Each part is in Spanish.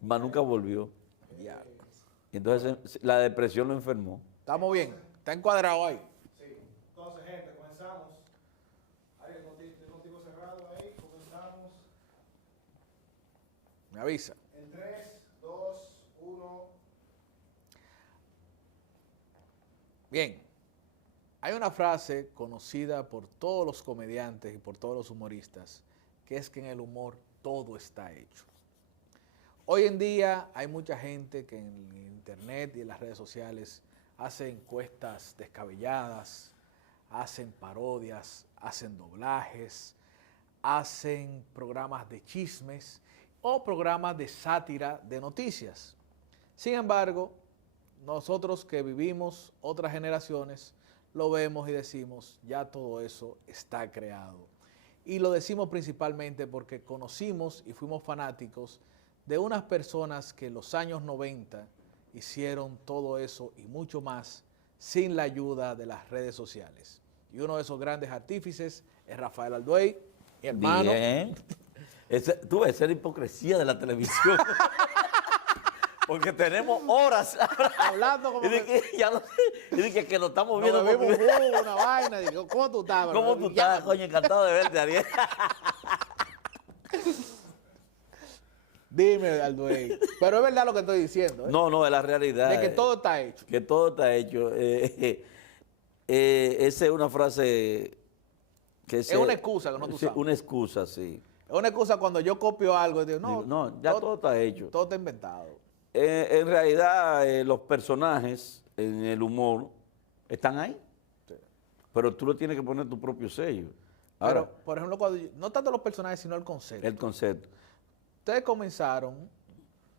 Más nunca volvió. Ya. Entonces la depresión lo enfermó. Estamos bien. Está encuadrado ahí. Sí. Entonces, gente, comenzamos. Ariel, contigo cerrado ahí. Comenzamos. Me avisa. En 3, 2, 1. Bien. Hay una frase conocida por todos los comediantes y por todos los humoristas, que es que en el humor todo está hecho. Hoy en día hay mucha gente que en internet y en las redes sociales hace encuestas descabelladas, hacen parodias, hacen doblajes, hacen programas de chismes o programas de sátira de noticias. Sin embargo, nosotros que vivimos otras generaciones, lo vemos y decimos, ya todo eso está creado. Y lo decimos principalmente porque conocimos y fuimos fanáticos de unas personas que en los años 90 hicieron todo eso y mucho más sin la ayuda de las redes sociales. Y uno de esos grandes artífices es Rafael Alduey, mi hermano. Bien. Tú ves, esa es la hipocresía de la televisión. Porque tenemos horas Hablando como y de que, ya no sé, y de que lo estamos nos viendo. bebimos por primera- una vaina. Digo, ¿cómo tú estás, bro? ¿Cómo tú Ya. estás, coño? Encantado de verte, Ariel. Dime, Alduey. Pero es verdad lo que estoy diciendo, ¿eh? No, es la realidad. De que todo está hecho. Que todo está hecho. Esa es una frase que Es una excusa que no tú sí, sabes. una excusa, sí. Es una excusa cuando yo copio algo y digo, Digo, no, ya todo está hecho. Todo está inventado. En realidad, los personajes en el humor están ahí, Sí. pero tú lo tienes que poner tu propio sello. Pero, Ahora, por ejemplo, no tanto los personajes, sino el concepto. el concepto. Ustedes comenzaron,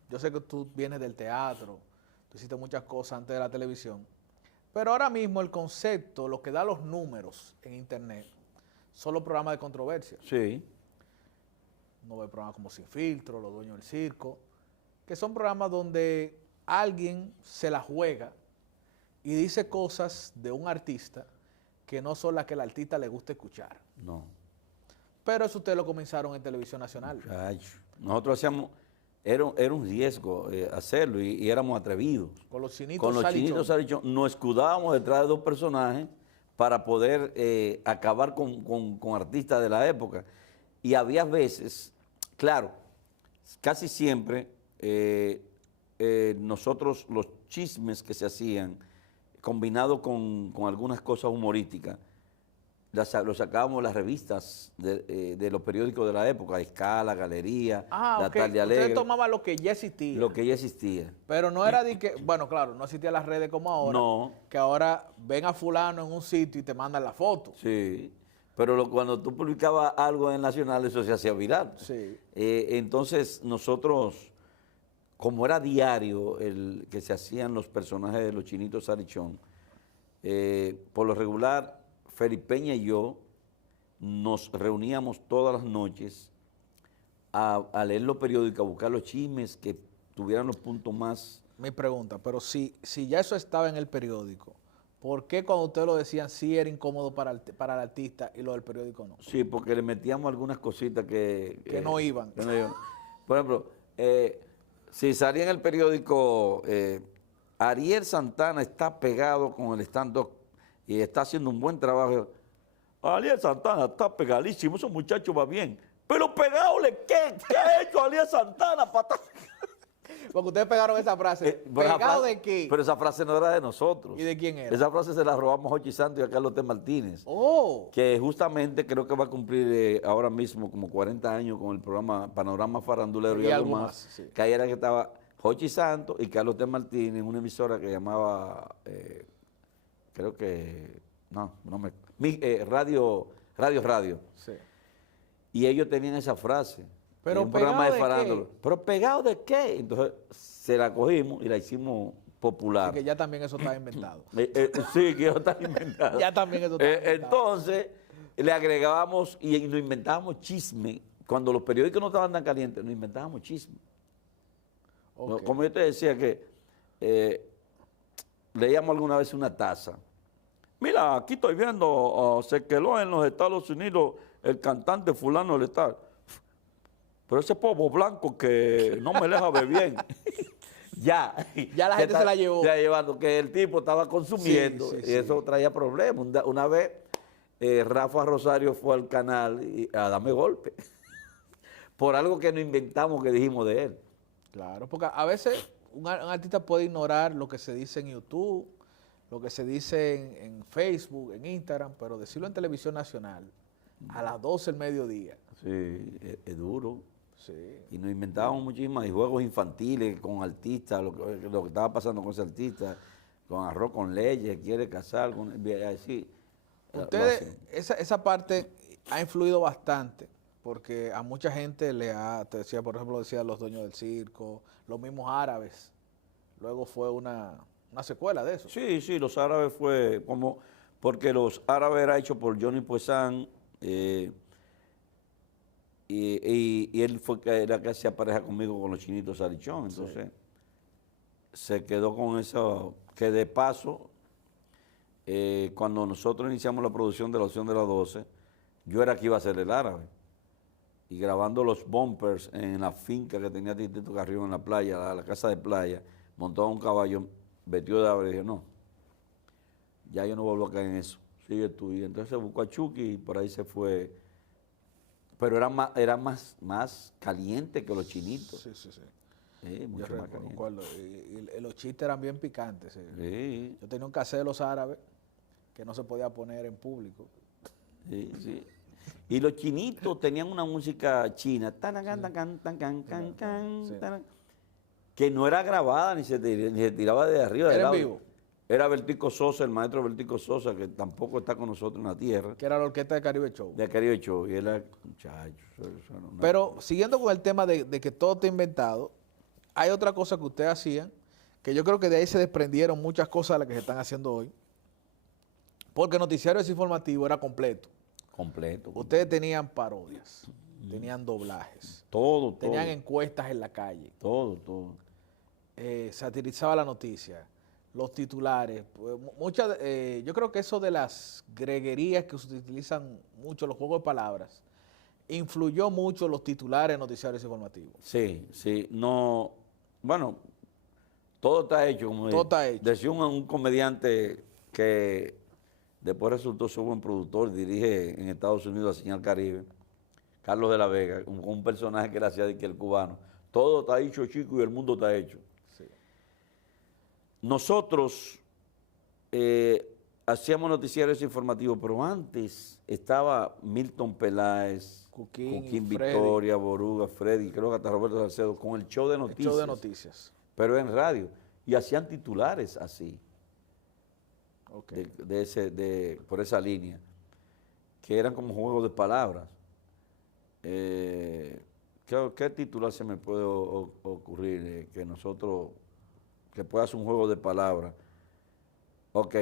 yo sé que tú vienes del teatro, tú hiciste muchas cosas antes de la televisión, pero ahora mismo el concepto, lo que da los números en internet, son los programas de controversia. Sí, No ve programas como Sin Filtro, Los Dueños del Circo, que son programas donde alguien se la juega y dice cosas de un artista que no son las que al artista le gusta escuchar. no. Pero eso ustedes lo comenzaron en Televisión Nacional. Muchacho. Nosotros hacíamos, era un riesgo hacerlo y éramos atrevidos. Con los chinitos Con los Salichón. chinitos Salichón nos escudábamos detrás de dos personajes para poder acabar con artistas de la época. Y había veces, claro, casi siempre nosotros los chismes que se hacían, combinados con algunas cosas humorísticas, los sacábamos de las revistas de los periódicos de la época, Escala, Galería, La Ok. Tarde Alegre, Ustedes tomaban lo que ya existía. lo que ya existía. Pero no era de que, bueno, claro, no existían las redes como ahora. No. Que ahora ven a fulano en un sitio y te mandan la foto. Sí, pero cuando tú publicabas algo en Nacional, eso se hacía viral. Sí. Entonces nosotros, como era diario el que se hacían los personajes de los chinitos Salichón, por lo regular, Felipeña y yo nos reuníamos todas las noches a leer los periódicos, a buscar los chismes que tuvieran los puntos más. Mi pregunta, pero si ya eso estaba en el periódico, ¿por qué cuando ustedes lo decían sí era incómodo para el artista y lo del periódico no? Sí, porque le metíamos algunas cositas Que no iban. que no iban. Por ejemplo, si salía en el periódico, Ariel Santana está pegado con el stand-up y está haciendo un buen trabajo. Ariel Santana está pegadísimo, ese muchacho va bien. Pero pegado, ¿qué ha hecho Ariel Santana? Porque ustedes pegaron esa frase. Pero esa ¿Pegado frase- de qué? Pero esa frase no era de nosotros. ¿Y de quién era? Esa frase se la robamos a Jochi Santos y a Carlos T. Martínez. Oh, Que justamente creo que va a cumplir ahora mismo como 40 años con el programa Panorama Farandulero y algo más. sí. Que ahí era que estaba Jochi Santos y Carlos T. Martínez en una emisora que llamaba, creo que, Radio. sí. Y ellos tenían esa frase. Pero en un programa ¿pegado de de farándula. qué? ¿Pero pegado de qué? Entonces se la cogimos y la hicimos popular. Que ya también eso estaba inventado. Sí, que eso está inventado. Ya también eso está inventado. Entonces, le agregábamos y nos inventábamos chisme. Cuando los periódicos no estaban tan calientes, nos inventábamos chisme. Ok. Como yo te decía que leíamos alguna vez una taza. Mira, aquí estoy viendo, se quedó en los Estados Unidos el cantante fulano del estado. pero ese polvo blanco que no me deja ver bien. Ya. Ya la gente se la llevó. Ya llevando, que el tipo estaba consumiendo Sí, y eso traía problemas. Una vez Rafa Rosario fue al canal a darme golpe por algo que no inventamos que dijimos de él. Claro, porque a veces un artista puede ignorar lo que se dice en YouTube, lo que se dice en Facebook, en Instagram, pero decirlo en televisión nacional a las 12 del mediodía. Sí, es duro. Sí. Y nos inventábamos muchísimas y juegos infantiles con artistas, lo que estaba pasando con ese artista, con arroz con leche, quiere casar, así. Ustedes, esa parte ha influido bastante, porque a mucha gente te decía, por ejemplo, decía los dueños del circo, los mismos árabes. Luego fue una secuela de eso. Sí, sí, los árabes fue como, porque los árabes era hecho por Johnny Puesan, y él fue que era que hacía pareja conmigo con los chinitos Sarichón, entonces se quedó con eso, que de paso, cuando nosotros iniciamos la producción de la opción de las 12, yo era que iba a ser el árabe, y grabando los bumpers en la finca que tenía Titito Carrión en la playa, la casa de playa, montaba un caballo vestido de árabe, y dije, no, ya yo no vuelvo a caer en eso, sigue tú, y entonces se buscó a Chucky y por ahí se fue. Pero era más caliente que los chinitos. Sí, sí, sí. Sí, mucho Yo más caliente. recuerdo, y los chistes eran bien picantes. Sí. Sí, Yo tenía un cassette de los árabes que no se podía poner en público. sí, sí. Y los chinitos tenían una música china, que no era grabada ni se tiraba de arriba del ¿Era en audio. vivo? Era Bertico Sosa, el maestro Bertico Sosa, que tampoco está con nosotros en la tierra, Que era la orquesta de Caribe Show. de Caribe Show. Y él era, muchacho, eso era una- Pero siguiendo con el tema de que todo está inventado, hay otra cosa que ustedes hacían, que yo creo que de ahí se desprendieron muchas cosas de las que se están haciendo hoy, porque el noticiario informativo era completo. completo. Ustedes tenían parodias, tenían doblajes, Todo, tenían encuestas en la calle, todo. satirizaba la noticia, los titulares, pues, yo creo que eso de las greguerías que se utilizan mucho, los juegos de palabras, influyó mucho los titulares en noticiarios informativos. Sí, sí, no, bueno, todo está hecho, como Todo está hecho. decía un comediante que después resultó ser buen productor, dirige en Estados Unidos a Señal Caribe, Carlos de la Vega, un personaje que él hacía de que el cubano, todo está hecho, chico, y el mundo está hecho. Sí. Nosotros hacíamos noticiarios informativos, pero antes estaba Milton Peláez, Cuquín, Victoria, Boruga, Freddy, creo que hasta Roberto Salcedo, con el show de noticias. Show de noticias. Pero en radio. Y hacían titulares así, Okay. por esa línea, que eran como juegos de palabras. ¿Qué titular se me puede ocurrir que pueda ser un juego de palabras? Ok.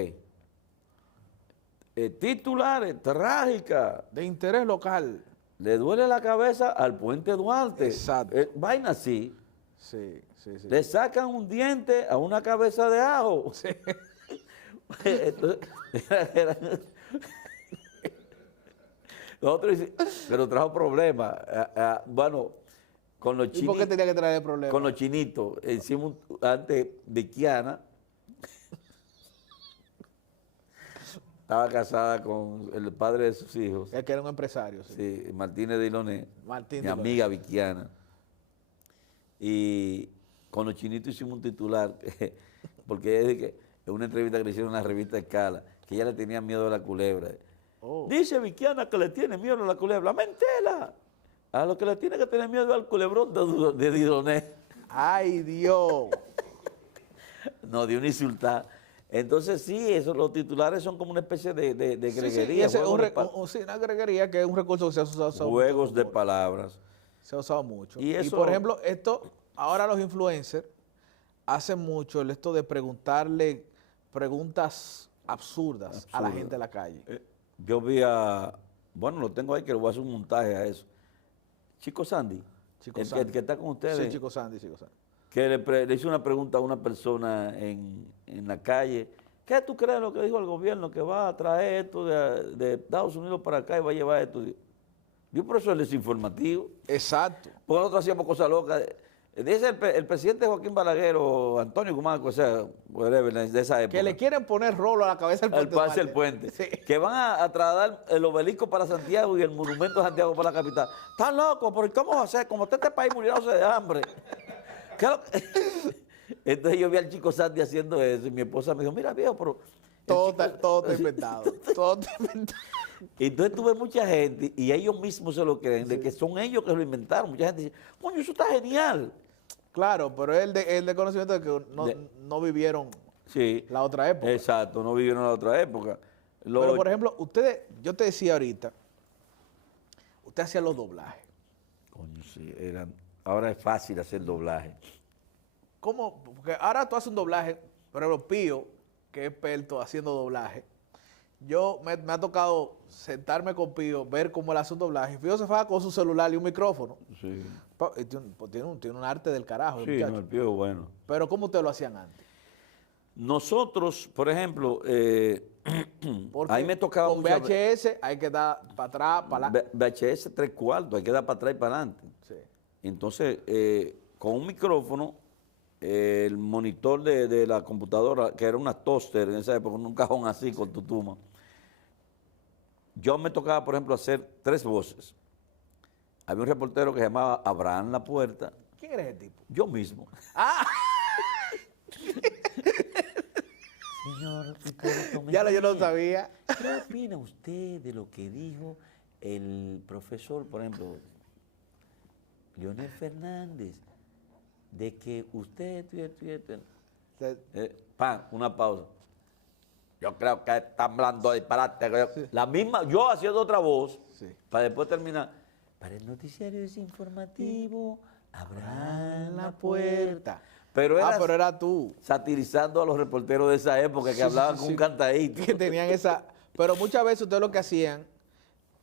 Titulares, trágica. De interés local. Le duele la cabeza al Puente Duarte. Exacto. Vaina así. Sí, sí, sí. Le sacan un diente a una cabeza de ajo. Sí. Entonces, nosotros hicimos, pero trajo problemas. Bueno, con los ¿Y por qué tenía que traer problemas? con los chinitos, hicimos antes Vickiana, estaba casada con el padre de sus hijos, Es que era un empresario. Sí. sí, Martínez de Iloné, Martín mi de Iloné. amiga Vickiana. Y con los chinitos hicimos un titular, porque es de que en una entrevista que le hicieron en la revista Escala, que ella le tenía miedo a la culebra. Oh. Dice Vickiana que le tiene miedo a la culebra. ¡Mentira! A lo que le tiene que tener miedo al culebrón de Didoné. ¡Ay, Dios! No, de una insultada. Entonces sí, los titulares son como una especie de Sí, greguería. sí, Juegos una greguería que es un recurso que se ha usado juegos mucho. de palabras. Se ha usado mucho. Y Y, eso- por ejemplo, ahora los influencers hacen mucho esto de preguntarle preguntas absurdas a la gente de la calle. Yo bueno, lo tengo ahí que le voy a hacer un montaje a eso. Chico Sandy, Chico el Sandy. que está con ustedes. Sí, Chico Sandy. Que le hizo una pregunta a una persona en la calle. ¿Qué tú crees lo que dijo el gobierno? Que va a traer esto de Estados Unidos para acá y va a llevar esto. Yo por eso él es informativo. Exacto. Porque nosotros hacíamos cosas locas. Dice el presidente Joaquín Balaguer o Antonio Guzmán, o sea, whatever, de esa época. Que le quieren poner rolo a la cabeza del Al puente. pase Duarte. el puente. Sí. Que van a trasladar el obelisco para Santiago y el monumento de Santiago para la capital. ¿Están locos? ¿Por cómo va a ser? Como está este país muriéndose de hambre. ¿Qué es lo que-? Entonces yo vi al chico Santi haciendo eso y mi esposa me dijo, mira viejo, pero... Todo está inventado. Todo está inventado. Entonces tuve mucha gente, y ellos mismos se lo creen, de que son ellos que lo inventaron. Mucha gente dice, coño, eso está genial. Claro, pero es el de conocimiento de que no vivieron Sí, la otra época. exacto, no vivieron la otra época. Pero, por ejemplo, ustedes, yo te decía ahorita, usted hacía los doblajes. Coño, sí, ahora es fácil hacer doblaje. ¿Cómo? Porque ahora tú haces un doblaje, pero Pío, que es experto haciendo doblaje, me ha tocado sentarme con Pío, ver cómo él hace un doblaje. Pío se fa con su celular y un micrófono. Sí, Y tiene un arte del carajo, el sí, muchacho. no, el pío es bueno. Pero ¿cómo ustedes lo hacían antes? Nosotros, por ejemplo, Porque ahí me tocaba con muchas veces- VHS hay que dar para atrás, para adelante. VHS 3/4, hay que dar para atrás y para adelante. Sí. Entonces, con un micrófono, el monitor de la computadora, que era una toaster en esa época, un cajón así con tutuma, yo me tocaba, por ejemplo, hacer 3 voces. Había un reportero que se llamaba Abraham La Puerta, ¿Quién eres ese tipo? yo mismo. Ah, Señor, ya yo no sabía. ¿Qué opina usted de lo que dijo el profesor, por ejemplo, Leonel Fernández, de que usted, una pausa. Yo creo que está hablando de disparate. La misma, yo haciendo otra voz, Sí. para después terminar. Para el noticiario desinformativo, abran la puerta. Pero Pero era era tú. satirizando a los reporteros de esa época que Sí, hablaban sí, con sí. un cantadito. Que tenían esa. Pero muchas veces ustedes lo que hacían,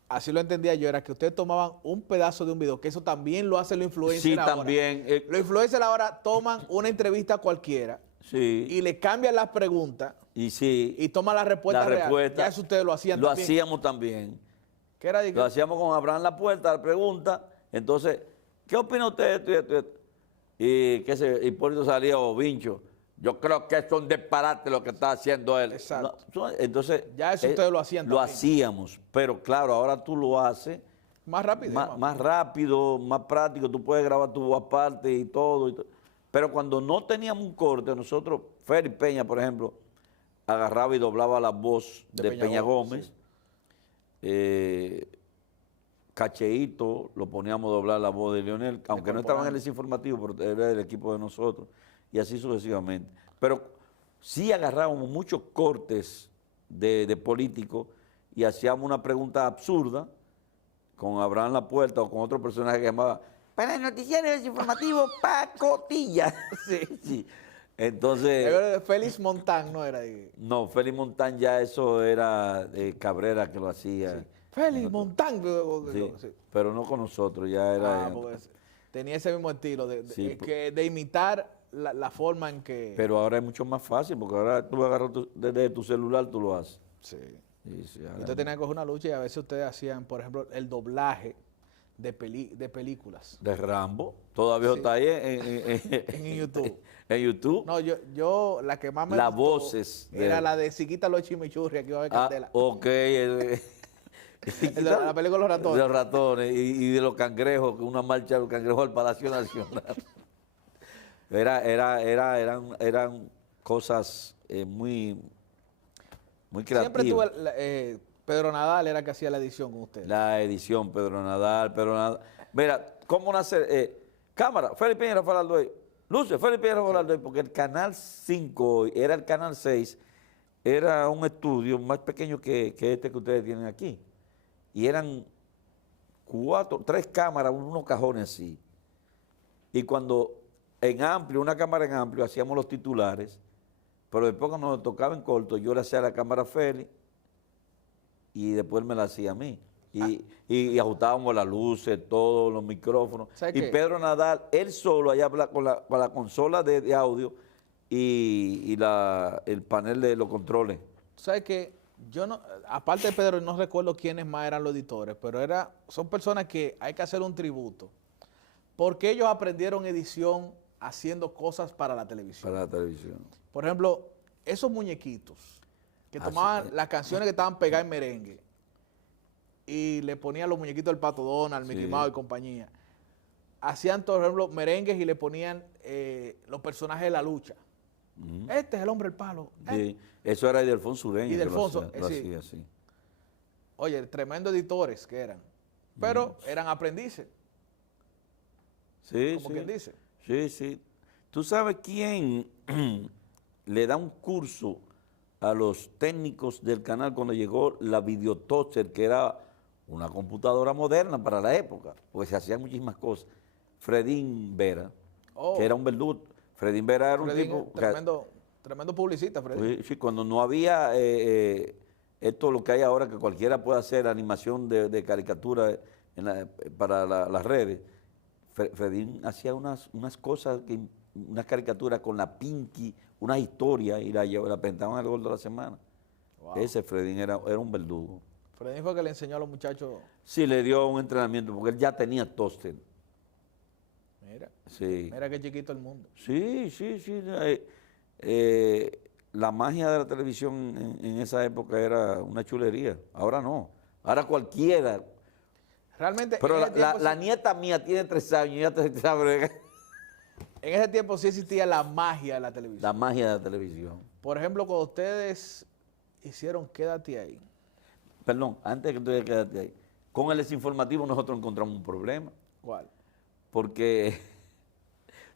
así lo entendía yo, era que ustedes tomaban un pedazo de un video, que eso también lo hacen los influencers Sí, ahora. también. Los influencers ahora toman una entrevista cualquiera Sí. y le cambian las preguntas Y sí. y toman la respuesta la real. respuesta. Ya eso ustedes lo hacían Lo también. hacíamos también. ¿Qué era de Lo hacíamos con Abraham La Puerta, la pregunta. Entonces, ¿qué opina usted de esto y esto? Y que Hipólito salía o Vincho. Yo creo que es un disparate lo que está haciendo él. Exacto. No, entonces, Ya eso ustedes lo hacían Lo también. hacíamos, pero claro, ahora tú lo haces Más rápido. más rápido, más práctico. Tú puedes grabar tu voz aparte y todo. Pero cuando no teníamos un corte, nosotros, Félix Peña, por ejemplo, agarraba y doblaba la voz de Peña Gómez. Cacheíto, lo poníamos a doblar la voz de Leonel, aunque no estaba en el desinformativo, pero era del equipo de nosotros, y así sucesivamente. Pero sí agarrábamos muchos cortes de políticos y hacíamos una pregunta absurda con Abraham La Puerta o con otro personaje que llamaba para el noticiario desinformativo Pacotilla. Sí, sí. Entonces, Félix Montán no era. no, Félix Montán ya eso era Cabrera que lo hacía. Félix Montán. Sí, Sí. pero no con nosotros, ya era... Porque tenía ese mismo estilo Sí, de imitar la forma en que... pero ahora es mucho más fácil, porque ahora tú agarras desde tu celular, tú lo haces. Sí. Sí, sí, ahora- Usted tenía que coger una lucha y a veces ustedes hacían, por ejemplo, el doblaje de películas. De Rambo, todavía Sí. está ahí En YouTube. En YouTube. No, yo la que más me Las gustó voces de- era la de Si quita los chimichurri, aquí va a haber Ah, candela. ok. La película de los ratones. De los ratones y de los cangrejos, que una marcha de los cangrejos al Palacio Nacional. Eran cosas muy creativas. Siempre tuve, Pedro Nadal era que hacía la edición con ustedes. La edición, Pedro Nadal. Mira, ¿cómo nace? Cámara, Félix Piñera Faraldo ahí. Luce, Félix Piñera Faraldo ahí, porque el Canal 5 era el Canal 6, era un estudio más pequeño que este que ustedes tienen aquí. Y eran 3 cámaras, unos cajones así. Y cuando en amplio, una cámara en amplio, hacíamos los titulares, pero después cuando nos tocaba en corto, yo le hacía la cámara a Félix y después me la hacía a mí. Y ajustábamos las luces, todos los micrófonos. ¿Sabe Y qué? Pedro Nadal, él solo allá con la consola de audio y el panel de los controles. ¿Sabes que Yo no, aparte de Pedro, no recuerdo quiénes más eran los editores, pero son personas que hay que hacer un tributo, porque ellos aprendieron edición haciendo cosas para la televisión. Para la televisión. Por ejemplo, esos muñequitos que tomaban las canciones que estaban pegadas en merengue y le ponían los muñequitos del Pato Donald, Mickey Sí. Mouse y compañía. Hacían, por ejemplo, merengues y le ponían los personajes de la lucha. Ujú. Este es el hombre del palo. Sí, eso era Ildefonso Ureña. Ildefonso, que lo sí. hacía así. Oye, tremendos editores que eran. Pero eran aprendices, Sí, como sí. quien dice. Sí, sí. ¿Tú sabes quién le da un curso a los técnicos del canal cuando llegó la Videotoaster, que era una computadora moderna para la época, porque se hacían muchísimas cosas? Fredín Vera, Oh. que era un verdugo. Fredín Vera era un Freddy, tipo... que- tremendo publicista, Freddy. Sí, sí, cuando no había esto lo que hay ahora, que cualquiera puede hacer animación de caricatura para las redes, Fredín hacía unas cosas, unas caricaturas con la Pinky, unas historias, y la presentaban al Gordo de la Semana. Wow. Ese Fredín era un verdugo. Freddy fue que le enseñó a los muchachos. Sí, le dio un entrenamiento, porque él ya tenía tóster. Mira, Sí. mira qué chiquito el mundo. Sí, sí, sí. La magia de la televisión en esa época era una chulería. Ahora no. Ahora cualquiera. Realmente, Pero en ese tiempo la sí- nieta mía tiene 3 años y ya te sabe en ese tiempo sí existía la magia de la televisión. la magia de la televisión. Por ejemplo, cuando ustedes hicieron Quédate Ahí. Perdón, antes de que tú quedarte ahí. Con el desinformativo nosotros encontramos un problema. ¿Cuál? Porque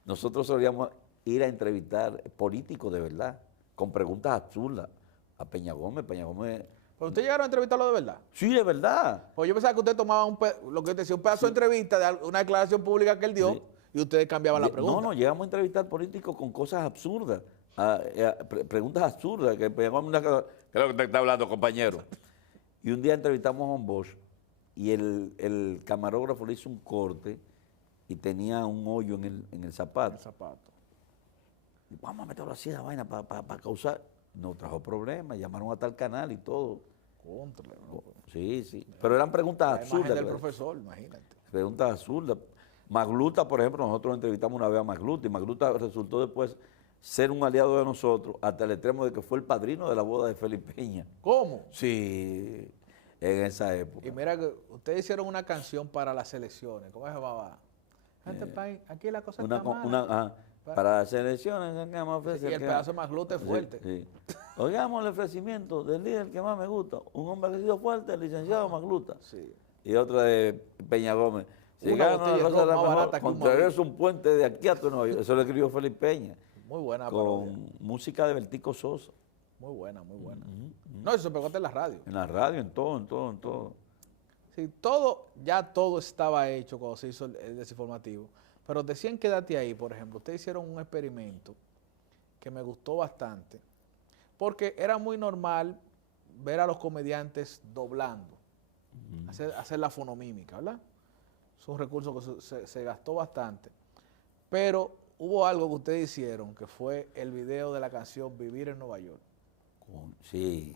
nosotros solíamos ir a entrevistar políticos de verdad, con preguntas absurdas. A Peña Gómez. ¿Pero ustedes llegaron a entrevistarlo de verdad? Sí, de verdad. Pues yo pensaba que usted tomaba lo que te decía, un pedazo de entrevista de una declaración pública que él dio Sí. y ustedes cambiaban la pregunta. No, llegamos a entrevistar políticos con cosas absurdas, preguntas absurdas, que pegamos una cosa, ¿qué es lo que te está hablando, compañero? Y un día entrevistamos a Juan Bosch y el camarógrafo le hizo un corte y tenía un hoyo en el zapato. El zapato. Y vamos a meterlo así la vaina para causar. No trajo problemas, llamaron a tal canal y todo. Contra, ¿no? Sí, sí. Pero eran preguntas La imagen absurdas. del ¿verdad? profesor, imagínate. Preguntas absurdas. Magluta, por ejemplo, nosotros entrevistamos una vez a Magluta y Magluta resultó después ser un aliado de nosotros hasta el extremo de que fue el padrino de la boda de Felipe Peña. ¿Cómo? Sí, en esa época. Y mira que ustedes hicieron una canción para las elecciones. ¿Cómo se llamaba? Este país, aquí la cosa está mala. Para las elecciones, ¿qué más Y ofrece? el pedazo más glúteo es fuerte. Sí. Oigamos el ofrecimiento del líder que más me gusta, un hombre que ha sido fuerte, el licenciado Magluta. Sí. Y otra de Peña Gómez. Si Una gana botella de una cosa ron la más mejor, barata que un contraerse un puente de aquí a Nueva York. Eso lo escribió Felipe Peña. Muy buena parodia. Con música de Bertico Sosa. Muy buena, muy buena. No, eso se pegó hasta en la radio. En la radio, en todo. Sí, ya todo estaba hecho cuando se hizo el desinformativo. Pero decían Quédate Ahí, por ejemplo. Ustedes hicieron un experimento que me gustó bastante. Porque era muy normal ver a los comediantes doblando, hacer la fonomímica, ¿verdad? Es un recurso que se gastó bastante. Pero hubo algo que ustedes hicieron, que fue el video de la canción Vivir en Nueva York. Sí.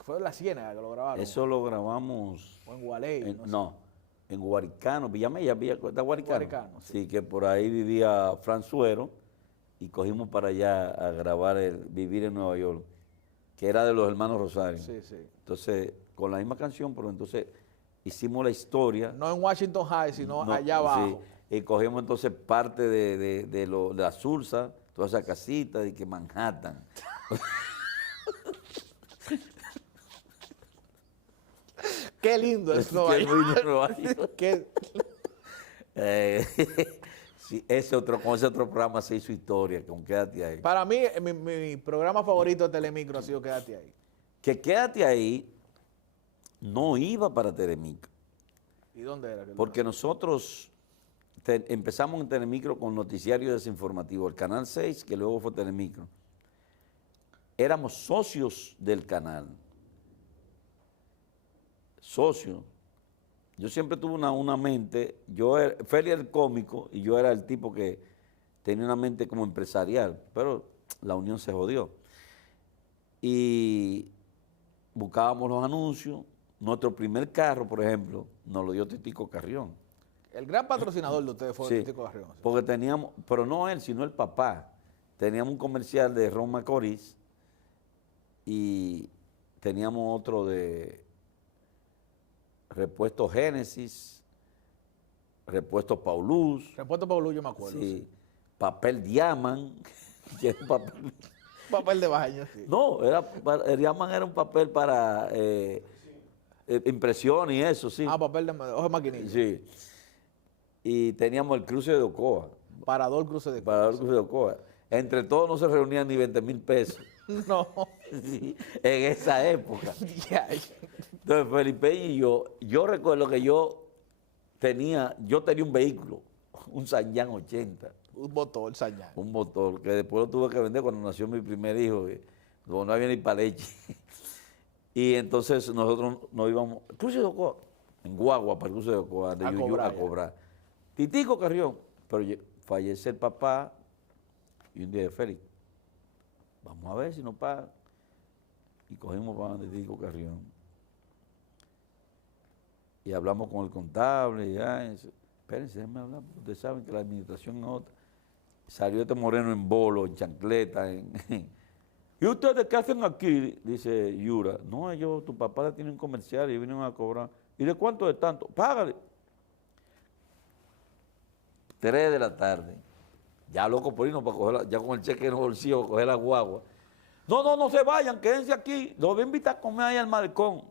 Fue en La Ciénaga que lo grabaron. Eso lo grabamos. O en Gualey. No, en Guaricano, Villamella, ¿está Guaricano? Guaricano, sí. Sí, que por ahí vivía Franzuero y cogimos para allá a grabar el Vivir en Nueva York, que era de los hermanos Rosario. Sí, sí. Entonces, con la misma canción, pero entonces hicimos la historia. No en Washington High, sino No, allá abajo. sí, y cogimos entonces parte de la Sursa, toda esa casita, de que Manhattan. Qué lindo es Nueva Qué York. lindo Nueva York. Qué- Eh, sí, con ese otro programa se hizo historia, con Quédate Ahí. Para mí, mi programa favorito de Telemicro ha sido Quédate Ahí. Que Quédate Ahí no iba para Telemicro, ¿Y dónde era? porque nosotros empezamos en Telemicro con noticiario desinformativo, el Canal 6, que luego fue Telemicro. Éramos socios del canal. Socios. Yo siempre tuve una mente, Feli era el cómico y yo era el tipo que tenía una mente como empresarial, pero la unión se jodió. y buscábamos los anuncios. Nuestro primer carro, por ejemplo, nos lo dio Titico Carrión. El gran patrocinador de ustedes fue Sí, Titico Carrión. ¿Sí? porque teníamos, pero no él, sino el papá. Teníamos un comercial de Ron Macorís y teníamos otro de Repuesto Génesis, Repuesto Paulús, Repuesto Pablo, yo me acuerdo. sí, Sí. Papel Diamant, que era un papel. Papel de baño, sí. No, el Diamant era un papel para impresión y eso, sí. Ah, papel de hoja de maquinilla. Sí. Y teníamos el cruce de Ocoa, Parador cruce de para el cosas. cruce de Ocoa. Entre todos no se reunían ni 20,000 pesos No. sí, en esa época. Ya. Entonces Felipe y yo recuerdo que yo tenía un vehículo, un Sanyang 80, Un motor, sañal. un motor, que después lo tuve que vender cuando nació mi primer hijo, no había ni para leche. Y entonces nosotros nos íbamos, cruce de Ocoa, en Guagua para el cruce de Ocoa, de A Yuyu, cobrar a ya. cobrar. Titico Carrión, pero fallece el papá y un día de Félix, vamos a ver si nos pagan. Y cogimos para donde Titico Carrión. Y hablamos con el contable, y espérense, déjenme hablar, porque ustedes saben que la administración es otra. Salió este moreno en bolo, en chancleta, ¿y ustedes qué hacen aquí? Dice Yura. No, tu papá le tiene un comercial y vinieron a cobrar. ¿Y de cuánto de tanto? Págale. 3 de la tarde. Ya loco por irnos para coger, ya con el cheque en el bolsillo, para coger la guagua. No se vayan, quédense aquí. Los voy a invitar a comer ahí al malecón.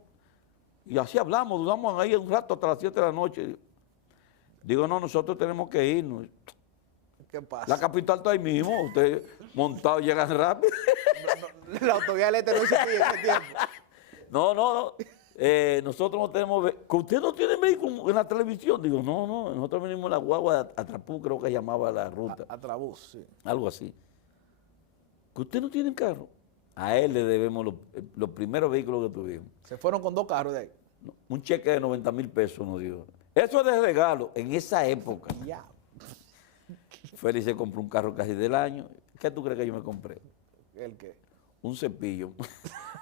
Y así hablamos, duramos ahí un rato hasta las 7 de la noche. Digo, no, nosotros tenemos que irnos. ¿Qué pasa? La capital está ahí mismo, ustedes montados llegan rápido. La autovía del Este no existía en ese tiempo. No. Nosotros no tenemos. ¿Que usted no tiene vehículo en la televisión? Digo, no. Nosotros venimos en la guagua de Atrapú, creo que llamaba la ruta. A Trabús, sí. Algo así. ¿Que usted no tiene carro? A él le debemos los primeros vehículos que tuvimos. Se fueron con 2 carros de ahí. Un cheque de 90,000 pesos nos dio. Eso es de regalo en esa época. Ya. Félix se compró un carro casi del año. ¿Qué tú crees que yo me compré? ¿El qué? Un cepillo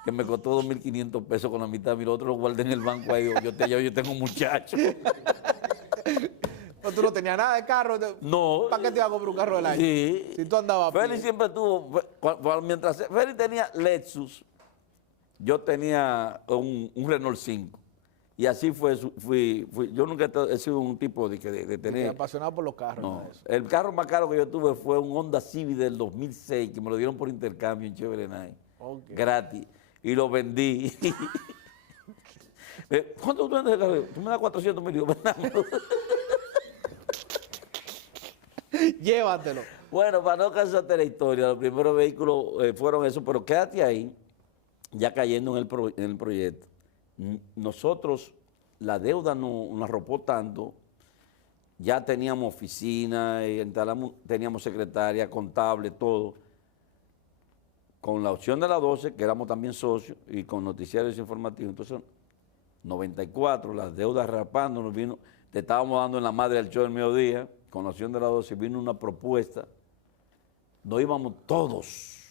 que me costó 2,500 pesos con la mitad. Mira, otro lo guardé en el banco ahí. Yo tengo un muchacho. Pero tú no tenías nada de carro. No. ¿Para qué te iba a comprar un carro del año? Sí. Si tú andabas a pie. Félix siempre tuvo, mientras Félix tenía Lexus, yo tenía un Renault 5. Y así fui. Yo nunca he sido un tipo de Te tener. apasionado por los carros. No, nada de eso. el carro más caro que yo tuve fue un Honda Civic del 2006, que me lo dieron por intercambio en Chevrolet Night, Ok. gratis, y lo vendí. ¿Cuánto tú vendes el carro? Tú me das 400,000, digo, vendámelo. Llévatelo. Bueno, para no cansarte la historia, los primeros vehículos fueron esos, pero quédate ahí, ya cayendo en el proyecto. Nosotros, la deuda nos arropó tanto, ya teníamos oficina, teníamos secretaria, contable, todo. Con la opción de la 12, que éramos también socios, y con noticiarios informativos. Entonces, 94, las deudas rapando, te estábamos dando en la madre del show del mediodía, con la opción de la 12, vino una propuesta, nos íbamos todos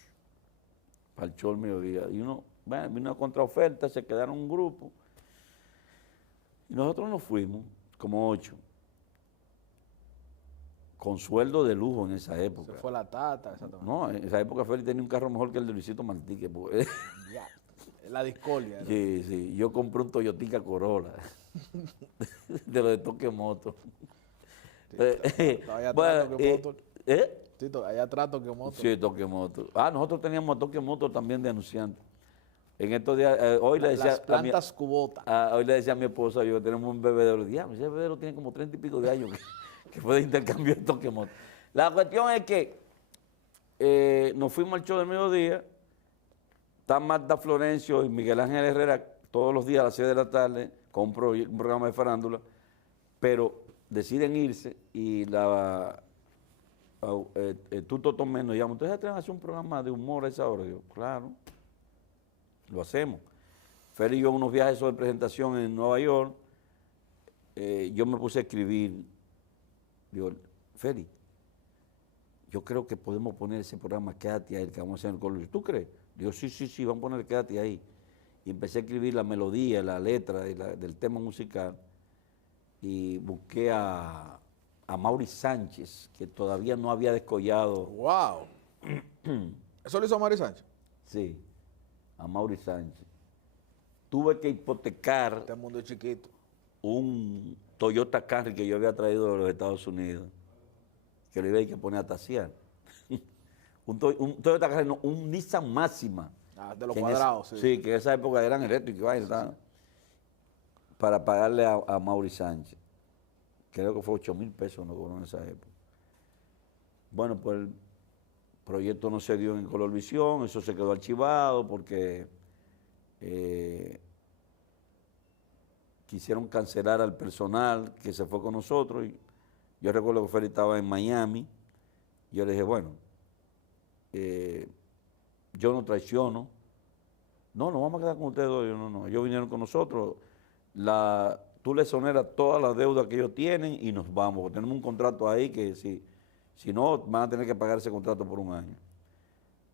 para el show del mediodía. Y vino una contraoferta, se quedaron un grupo, y nosotros nos fuimos, como 8, con sueldo de lujo en esa época. Se fue la tata. Exactamente. No, en esa época Félix tenía un carro mejor que el de Luisito Martí. Ya. La discordia. ¿no? Sí, yo compré un Toyotica Corolla, de los de Toque Moto. Todavía trato que motor. ¿Eh? Sí, allá trato que motor. Sí, Toque Moto. Nosotros teníamos a Toque Moto también de anunciante. En estos días, hoy le decía Las plantas cubotas. hoy le decía a mi esposa, yo tenemos un bebedero. Diablo, ese bebedero tiene como 30 y pico de años que fue de intercambio de Toque Moto. La cuestión es que nos fuimos al show del mediodía. Está Magda Florencio y Miguel Ángel Herrera todos los días a las 6 de la tarde con un programa de farándula, pero deciden irse y Tuto Tomé nos llama, ¿ustedes atreven a hacer un programa de humor a esa hora? Yo, claro, lo hacemos. Félix y yo unos viajes de presentación en Nueva York, yo me puse a escribir, digo, Félix, yo creo que podemos poner ese programa Quédate ahí, que vamos a hacer en el colegio. ¿Tú crees? Digo, sí, sí, sí, vamos a poner Quédate ahí. Y empecé a escribir la melodía, la letra del tema musical y busqué a Mauri Sánchez, que todavía no había descollado. ¡Wow! ¿Eso lo hizo Mari Sánchez? Sí, a Mauri Sánchez. Tuve que hipotecar Este mundo es chiquito. un Toyota Camry que yo había traído de los Estados Unidos, que le iba a poner a tasear. un Toyota Camry, no, un Nissan Máxima. Ah, de los que cuadrados, sí. Sí, que en esa época eran eléctricos, ¿verdad? Para pagarle a Mauri Sánchez. Creo que fue 8,000 pesos, no cobró en esa época. Bueno, pues el proyecto no se dio en Colorvisión, eso se quedó archivado porque quisieron cancelar al personal que se fue con nosotros. Y yo recuerdo que Félix estaba en Miami. Yo le dije, bueno, yo no traiciono. No, nos vamos a quedar con ustedes dos. Yo, no, ellos vinieron con nosotros. Tú le exoneras todas las deudas que ellos tienen y nos vamos. Tenemos un contrato ahí que si no, van a tener que pagar ese contrato por un año.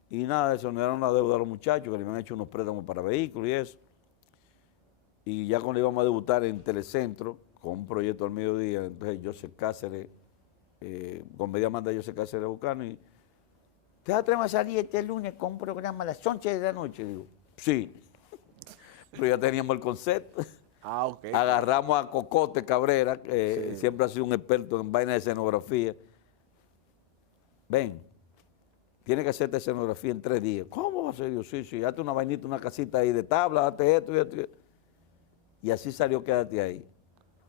Y nada, exoneraron la deuda a los muchachos que le habían hecho unos préstamos para vehículos y eso. Y ya cuando íbamos a debutar en Telecentro, con un proyecto al mediodía, entonces José Cáceres, con media manda José Cáceres Bucano, y ¿te atreves a salir este lunes con un programa a las 11 de la noche? Digo, sí. Pero ya teníamos el concepto. Ah, ok. Agarramos a Cocote Cabrera, que siempre ha sido un experto en vainas de escenografía. Ven, tiene que hacerte escenografía en 3 días. ¿Cómo va a ser? Yo, sí, hazte una vainita, una casita ahí de tabla, hazte esto y esto. Y así salió Quédate ahí.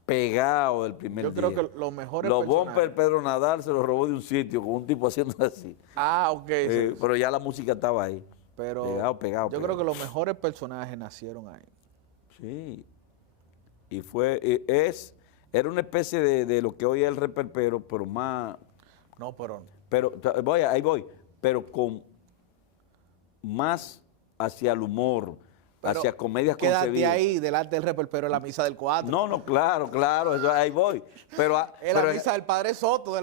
Pegado el primer día. Yo creo que los mejores Los personajes... bumpers Pedro Nadal se los robó de un sitio con un tipo haciendo así. Ah, ok. Sí. Pero ya la música estaba ahí. Pero Pegado. Yo creo que los mejores personajes nacieron ahí. Sí. Y era una especie de lo que hoy es el reperpero, pero más... No, pero... Ahí voy, pero con más hacia el humor, hacia comedias Quédate concebidas. ahí, delante del reperpero en la misa del 4. No, claro, eso, ahí voy. En la misa del Padre Soto.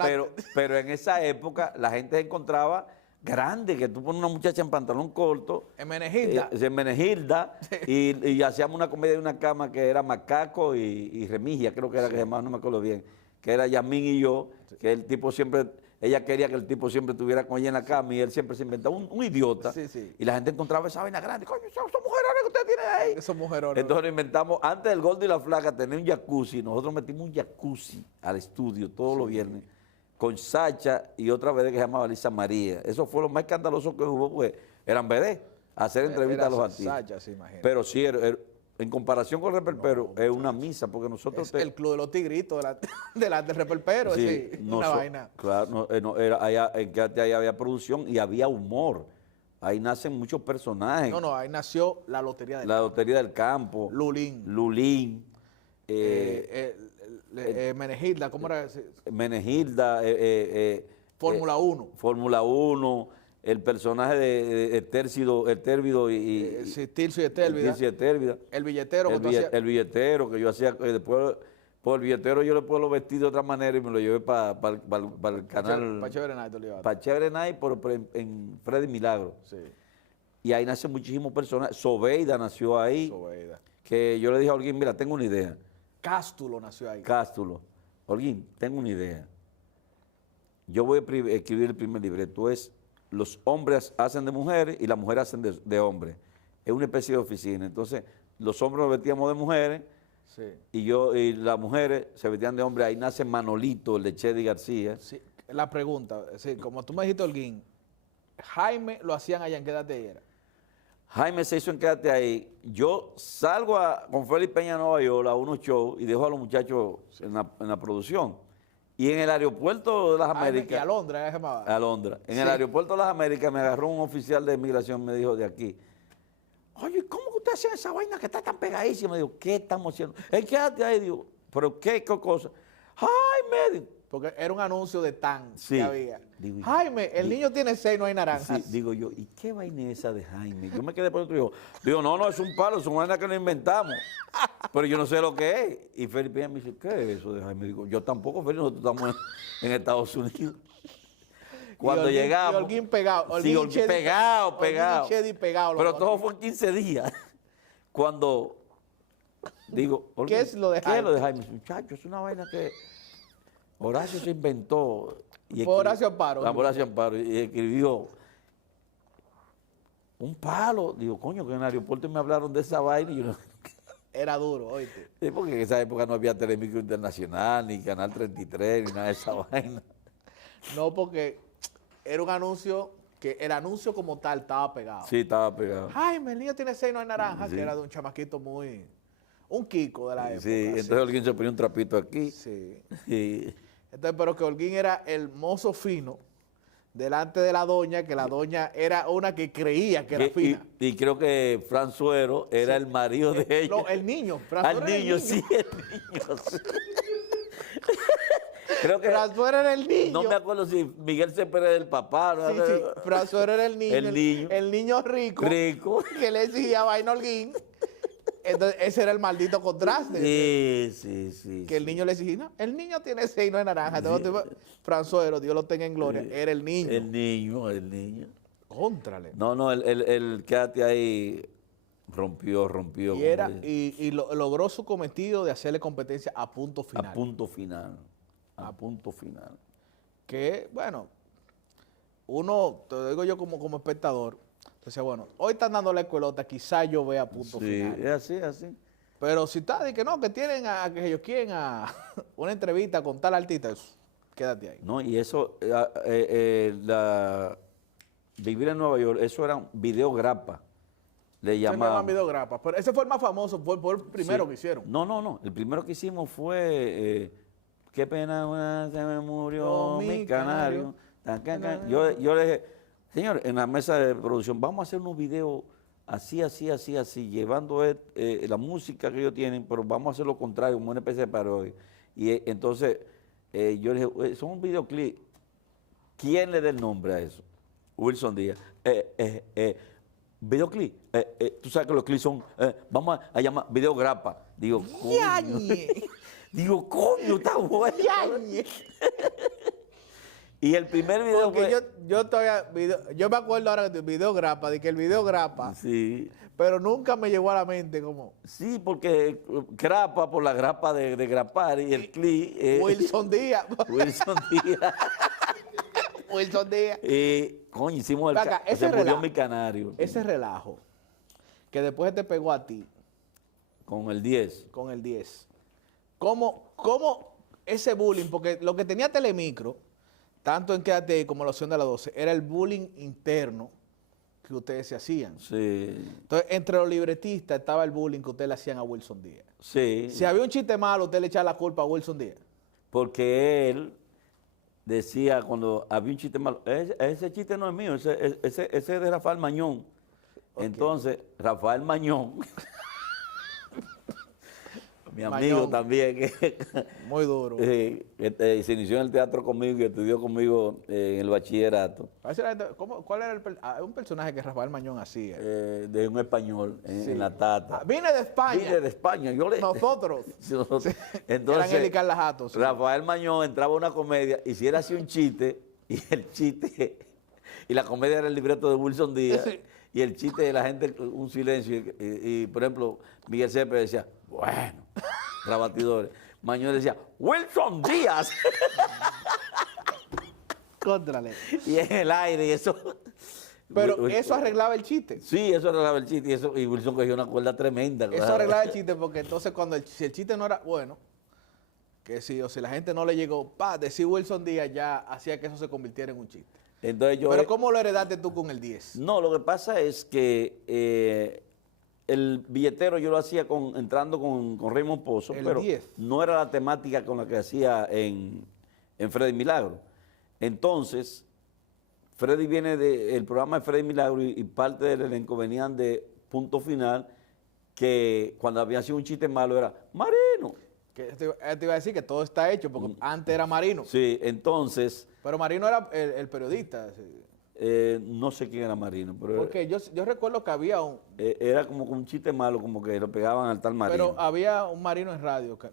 Pero en esa época la gente se encontraba grande, que tú pones una muchacha en pantalón corto. En Menegilda. En Menegilda, y hacíamos una comedia de una cama que era Macaco y Remigia, creo que era que se llamaba, no me acuerdo bien, que era Yamín y yo, que el tipo siempre... Ella quería que el tipo siempre estuviera con ella en la cama y él siempre se inventaba un idiota. Sí. Y la gente encontraba esa vaina grande. Coño, esos mujerones que usted tiene ahí. Esos mujerones. Entonces lo inventamos, antes del Gordo y la Flaca, tener un jacuzzi. Nosotros metimos un jacuzzi al estudio todos los viernes con Sacha y otra vez que se llamaba Lisa María. Eso fue lo más escandaloso que hubo, porque eran BD, hacer entrevistas a los artistas. Sacha, sí, imagínate. Pero sí, en comparación con el reperpero, es una misa, porque nosotros... Es el club de los tigritos del reperpero, sí, una vaina. Claro, en Quédate ahí había producción y había humor. Ahí nacen muchos personajes. No, ahí nació la Lotería del La Lotería del Campo. Lulín. Lulín. Menegilda, ¿cómo era? Menegilda. Fórmula 1. Fórmula 1. El personaje de Térvido y Tirso y Etérvida. El billetero. El billetero, que yo hacía, después por el billetero yo le lo vestí de otra manera y me lo llevé para el canal. Para Chévere Night, Para Chévere Night, pero en Freddy Milagro. Sí. Y ahí nacen muchísimos personajes. Sobeida nació ahí. Sobeida. Que yo le dije a Holguín, mira, tengo una idea. Cástulo nació ahí. Cástulo. Holguín, tengo una idea. Yo voy a escribir el primer libreto. Los hombres hacen de mujeres y las mujeres hacen de hombres. Es una especie de oficina. Entonces, los hombres nos vestíamos de mujeres y las mujeres se vestían de hombres. Ahí nace Manolito, el de Chedi García. Sí, la pregunta, como tú me dijiste, Holguín, Jaime lo hacían allá en Quédate ahí. Jaime se hizo en Quédate ahí. Yo salgo con Félix Peña a Nueva York a unos shows y dejo a los muchachos en la producción. Y en el aeropuerto de las Américas... Y a Londra, se llamaba. A Londra. En el aeropuerto de las Américas me agarró un oficial de inmigración, me dijo de aquí, oye, ¿cómo que usted hace esa vaina que está tan pegadísima? Digo, ¿qué estamos haciendo? Quédate ahí. Digo, ¿pero qué cosa? Jaime. Porque era un anuncio de tan que había. Jaime, el niño tiene 6, no hay naranjas. Sí, digo yo, ¿y qué vaina es esa de Jaime? Yo me quedé por otro y digo, no, es un palo, es una vaina que nos inventamos. Pero yo no sé lo que es. Y Felipe me dice, ¿qué es eso de Jaime? Digo, yo tampoco, Felipe, nosotros estamos en Estados Unidos. Cuando llegamos. Y Holguín pegado. Sí, Holguín pegado. Holguín y Chedi pegado. Pero todo fue en 15 días. Cuando digo, ¿Qué es lo de ¿qué es Jaime? lo de Jaime? Muchachos, es una vaina que Horacio se inventó. Fue Horacio Amparo. Horacio Amparo, y escribió un palo. Digo, coño, que en el aeropuerto me hablaron de esa vaina y yo no. Era duro, oíste. Sí, porque en esa época no había Telemicro Internacional, ni Canal 33, ni nada de esa vaina. No, porque era un anuncio que el anuncio como tal estaba pegado. Sí, estaba pegado. Jaime, el niño tiene seno de naranja, Sí. que era de un chamaquito muy... Un Kiko de la época. Sí, entonces alguien se ponía un trapito aquí. Sí. Y, Entonces, pero que Holguín era el mozo fino delante de la doña, que la doña era una que creía que era fina. y creo que Fran Suero era el marido de ella. No, el niño. Al niño, sí, el niño. Sí. Creo que François era el niño. no me acuerdo si Miguel Cepeda era el papá. ¿no? Sí, sí. François era el niño. El niño. El niño rico. Rico. Que le exigía vaina a Holguín. Entonces, ese era el maldito contraste. Sí. Que el niño le exigía, no, el niño tiene seno de naranja. Entonces, François, Dios lo tenga en gloria, era el niño. El niño. Contrale. No, el quédate ahí rompió. Y, era, y logró su cometido de hacerle competencia a punto final. A punto final. A punto final. Que, bueno, uno, te lo digo yo como espectador, entonces, bueno, hoy están dando la escuelota, quizás yo vea punto final. Sí, es así. Pero si está de que no, que tienen que ellos quieren a una entrevista con tal artista, quédate ahí. No, y eso, vivir en Nueva York, eso era un videograpa, le Ese llamaban. fue el videograpa, pero ese fue el más famoso, fue el primero Sí. que hicieron. No, el primero que hicimos fue, qué pena, se me murió mi canario. Yo le dije, señor, en la mesa de producción, vamos a hacer unos videos así, llevando la música que ellos tienen, pero vamos a hacer lo contrario, como una especie de parodia. Y entonces yo le dije, son un videoclip. ¿Quién le da el nombre a eso? Wilson Díaz. Videoclip. Tú sabes que los clips son, vamos a llamar videograpa. Digo, coño. Digo, coño, está bueno. Y el primer video Porque fue... yo todavía, yo me acuerdo ahora del videograpa, de que el videograpa, Sí. pero nunca me llegó a la mente como Sí, porque grapa por la grapa de grapar y el clip... Wilson Díaz. Wilson Díaz. Wilson Díaz. Coño, hicimos el... Venga, ese se murió relajo. mi canario. Ese relajo que después te pegó a ti Con el 10. con el 10. ¿Cómo ese bullying? Porque lo que tenía Telemicro, tanto en Quédate Ahí como en la opción de las 12, era el bullying interno que ustedes se hacían. Sí. Entonces, entre los libretistas estaba el bullying que ustedes le hacían a Wilson Díaz. Sí. Si había un chiste malo, usted le echaba la culpa a Wilson Díaz. Porque él decía cuando había un chiste malo, ese chiste no es mío, ese es de Rafael Mañón. Entonces, Rafael Mañón, mi amigo Mañón. también, Muy duro. que se inició en el teatro conmigo y estudió conmigo en el bachillerato, ¿Cuál era un personaje que Rafael Mañón hacía? de un español Sí. en La Tata. Vine de España. Vine de España. Nosotros. Sí, nosotros. Eran Entonces, él y Carla Jato, sí. Rafael Mañón entraba a una comedia, hiciera así un chiste, y el chiste, y la comedia era el libreto de Wilson Díaz, Sí. y el chiste de la gente, un silencio, y, por ejemplo, Miguel Cepeda decía, bueno, Rabatidores. Mañón decía, Wilson Díaz, Contrale. y en el aire, y eso. Pero eso arreglaba el chiste. Sí, eso arreglaba el chiste, y Wilson cogió una cuerda tremenda. Eso arreglaba el chiste porque entonces cuando si el chiste no era bueno, que si la gente no le llegó, decir Wilson Díaz ya hacía que eso se convirtiera en un chiste. Entonces yo... Pero ¿cómo lo heredaste tú con el 10? No, lo que pasa es que el billetero yo lo hacía entrando con Raymond Pozo, El pero 10. no era la temática con la que hacía en Freddy Milagro. Entonces, Freddy viene del programa de Freddy Milagro y parte del elenco venían de Punto Final, que cuando había sido un chiste malo era Marino. Que te iba a decir que todo está hecho, porque antes era Marino. Sí, entonces, Pero Marino era el periodista. Sí. no sé quién era Marino, pero Porque yo recuerdo que había era como un chiste malo, como que lo pegaban al tal Marino. pero había un Marino en radio, que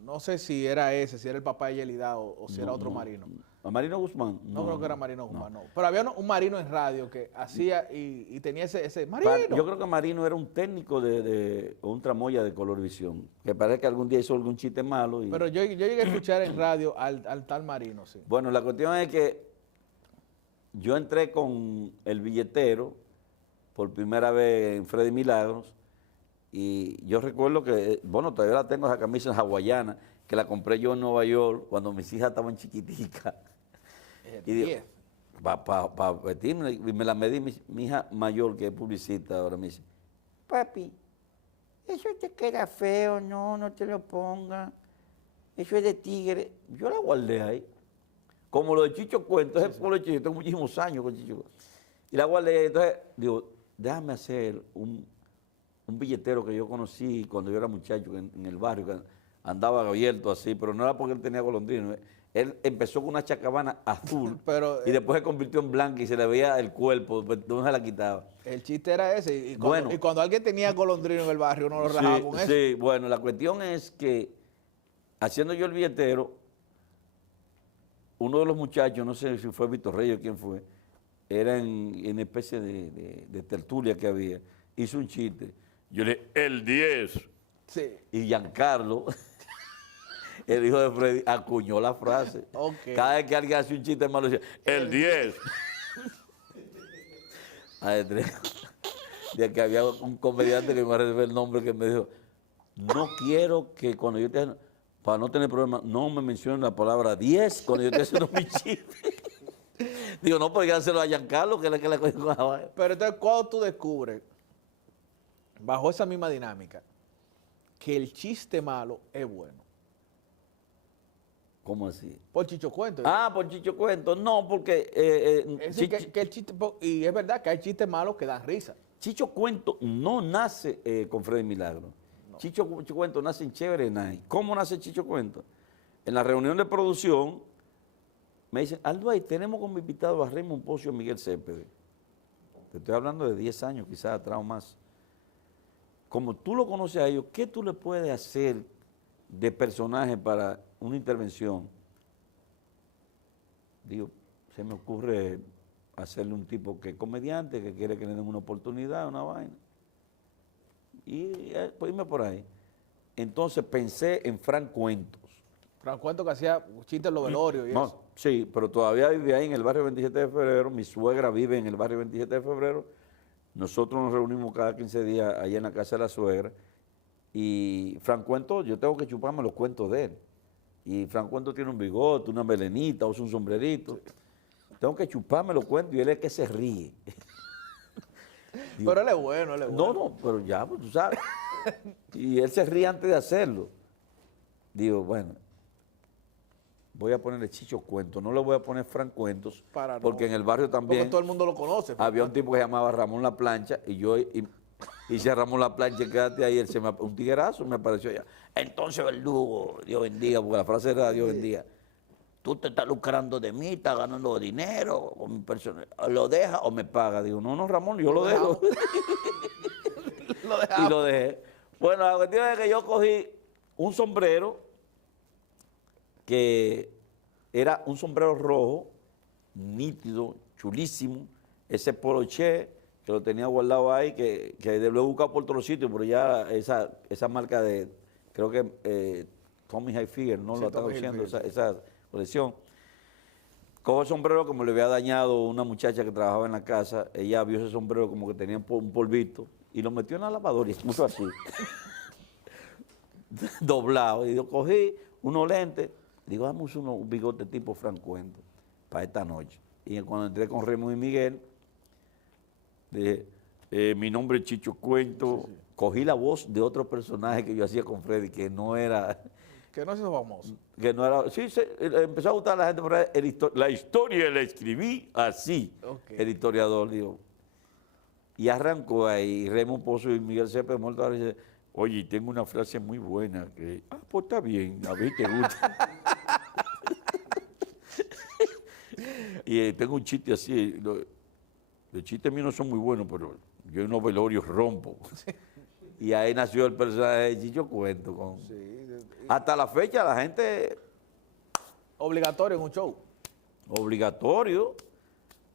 no sé si era ese, si era el papá de Yelida o si era otro Marino. ¿A Marino Guzmán? No, creo que era Marino no. Guzmán, no. Pero había un Marino en radio que hacía y tenía ese Pa- Marino. Yo creo que Marino era un técnico o un tramoya de Colorvisión, que parece que algún día hizo algún chiste malo. Pero yo llegué a escuchar en radio al tal Marino, sí. Bueno, la cuestión es que yo entré con el billetero por primera vez en Freddy Milagros y yo recuerdo que, bueno, todavía la tengo esa camisa hawaiana que la compré yo en Nueva York cuando mis hijas estaban chiquiticas. Y digo, 10. para vestirme, y me la medí mi hija mayor, que es publicista, ahora me dice, papi, eso te queda feo, no te lo pongas, eso es de tigre. Yo la guardé ahí, como lo de Chicho Cuento, ese pueblo de Chicho, yo tengo muchísimos años con Chicho Cuento. Y la guardé ahí, entonces digo, déjame hacer un billetero que yo conocí cuando yo era muchacho en el barrio, que andaba abierto así, pero no era porque él tenía golondrino. Él empezó con una chacabana azul Pero, y después se convirtió en blanca y se le veía el cuerpo, pues, no se la quitaba. El chiste era ese. Bueno. Y cuando alguien tenía golondrino en el barrio, uno lo rajaba con eso. Sí, bueno, la cuestión es que haciendo yo el billetero, uno de los muchachos, no sé si fue Víctor Reyes o quién fue, era en especie de tertulia que había, hizo un chiste. Yo le dije, el 10. Sí. Y Giancarlo, el hijo de Freddy, acuñó la frase. Ok. Cada vez que alguien hace un chiste malo, decía, el 10. De que había un comediante que me reservé el nombre que me dijo, no quiero que cuando yo te... Para no tener problemas, no me mencionen la palabra 10 cuando yo esté haciendo mi chiste. Digo, no, porque dárselo a Giancarlo, que es la que la cogió con la vaina. Pero entonces, cuando tú descubres, bajo esa misma dinámica, que el chiste malo es bueno. ¿Cómo así? Por Chicho Cuento. Ah, por Chicho Cuento. No, porque Es decir, que el chiste, y es verdad que hay chistes malos que dan risa. Chicho Cuento no nace con Freddy Milagro. No. Chicho Cuento nace en Chévere Night. ¿Cómo nace Chicho Cuento? En la reunión de producción me dicen, Aldo, ahí tenemos como invitado a Raymond Pocio y a Miguel Céspedes. Te estoy hablando de 10 años, quizás atrás o más. Como tú lo conoces a ellos, ¿qué tú le puedes hacer de personaje para una intervención? Digo, se me ocurre hacerle un tipo que es comediante, que quiere que le den una oportunidad, una vaina. Y pues irme por ahí. Entonces pensé en Frank Cuentos. Frank Cuento que hacía chistes en los velorios y No, eso. sí, pero todavía vive ahí en el barrio 27 de febrero. Mi suegra vive en el barrio 27 de febrero. Nosotros nos reunimos cada 15 días allá en la casa de la suegra. Y Frank Cuento, yo tengo que chuparme los cuentos de él. Y Frank Cuento tiene un bigote, una melenita, usa un sombrerito. Sí. Tengo que chuparme los cuentos y él es el que se ríe. Digo, pero él es bueno, No, pero ya, pues tú sabes. Y él se ríe antes de hacerlo. Digo, bueno, voy a ponerle Chicho Cuento, no le voy a poner Frank Cuentos, porque en el barrio también... Porque todo el mundo lo conoce. Había un tipo que se llamaba Ramón La Plancha, y yo hice a Ramón La Plancha, quédate ahí, un tiguerazo me apareció allá. Entonces, Verdugo, Dios bendiga, porque la frase era Dios bendiga. Tú te estás lucrando de mí, estás ganando dinero, con mi persona, ¿lo dejas o me paga? Digo, no, Ramón, yo lo dejo. Y lo dejé. Bueno, la cuestión es que yo cogí un sombrero que era un sombrero rojo, nítido, chulísimo, ese poloché que lo tenía guardado ahí, que lo he buscado por todos los sitios, pero ya esa marca de, creo que Tommy Hilfiger, no sí, lo está haciendo, esa colección. Cojo el sombrero como le había dañado una muchacha que trabajaba en la casa, ella vio ese sombrero como que tenía un polvito y lo metió en la lavadora y puso así, doblado. Y yo cogí unos lentes, digo, vamos un bigote tipo Frank Cuento para esta noche. Y cuando entré con Raymond y Miguel, dije, mi nombre es Chicho Cuento, sí. Cogí la voz de otro personaje que yo hacía con Freddy, que no era... Que no es famoso. Que no era... Sí, empezó a gustar a la gente, pero la historia la escribí así, okay. El historiador, digo. Y arrancó ahí, Raymond Pozo y Miguel Céspedes muerto, y dice, oye, tengo una frase muy buena, que, pues está bien, a mí te gusta. Y tengo un chiste así, los chistes míos no son muy buenos, pero yo en unos velorios rompo. Y ahí nació el personaje de Chicho Cuento. Hasta la fecha la gente... Obligatorio en un show. Obligatorio.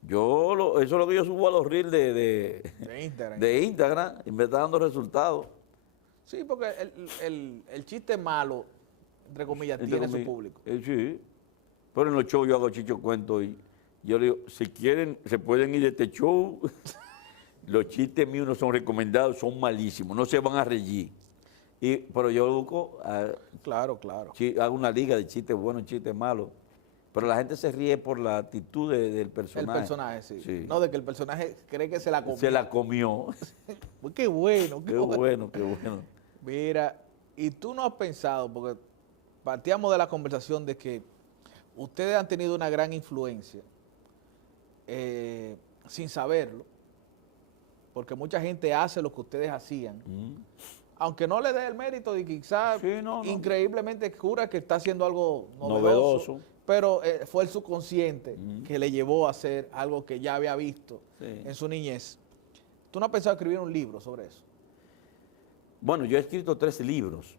Eso es lo que yo subo a los reels De Instagram. de Instagram y me está dando resultados. Sí, porque el chiste malo, entre comillas, tiene su público. Sí. Pero en los shows yo hago chicho cuento y yo le digo, si quieren, se pueden ir de este show. Los chistes míos no son recomendados, son malísimos, no se van a reír. Pero yo busco, Claro. hago una liga de chistes buenos, chistes malos. Pero la gente se ríe por la actitud del personaje. El personaje, sí. Sí. No, de que el personaje cree que se la comió. Se la comió. Pues qué bueno, Qué bueno, qué bueno. Mira, y tú no has pensado, porque partíamos de la conversación de que ustedes han tenido una gran influencia sin saberlo, porque mucha gente hace lo que ustedes hacían, aunque no le dé el mérito de quizás Sí, no. increíblemente jura que está haciendo algo Novedoso. pero fue el subconsciente que le llevó a hacer algo que ya había visto Sí. en su niñez. ¿Tú no has pensado escribir un libro sobre eso? Bueno, yo he escrito 3 libros.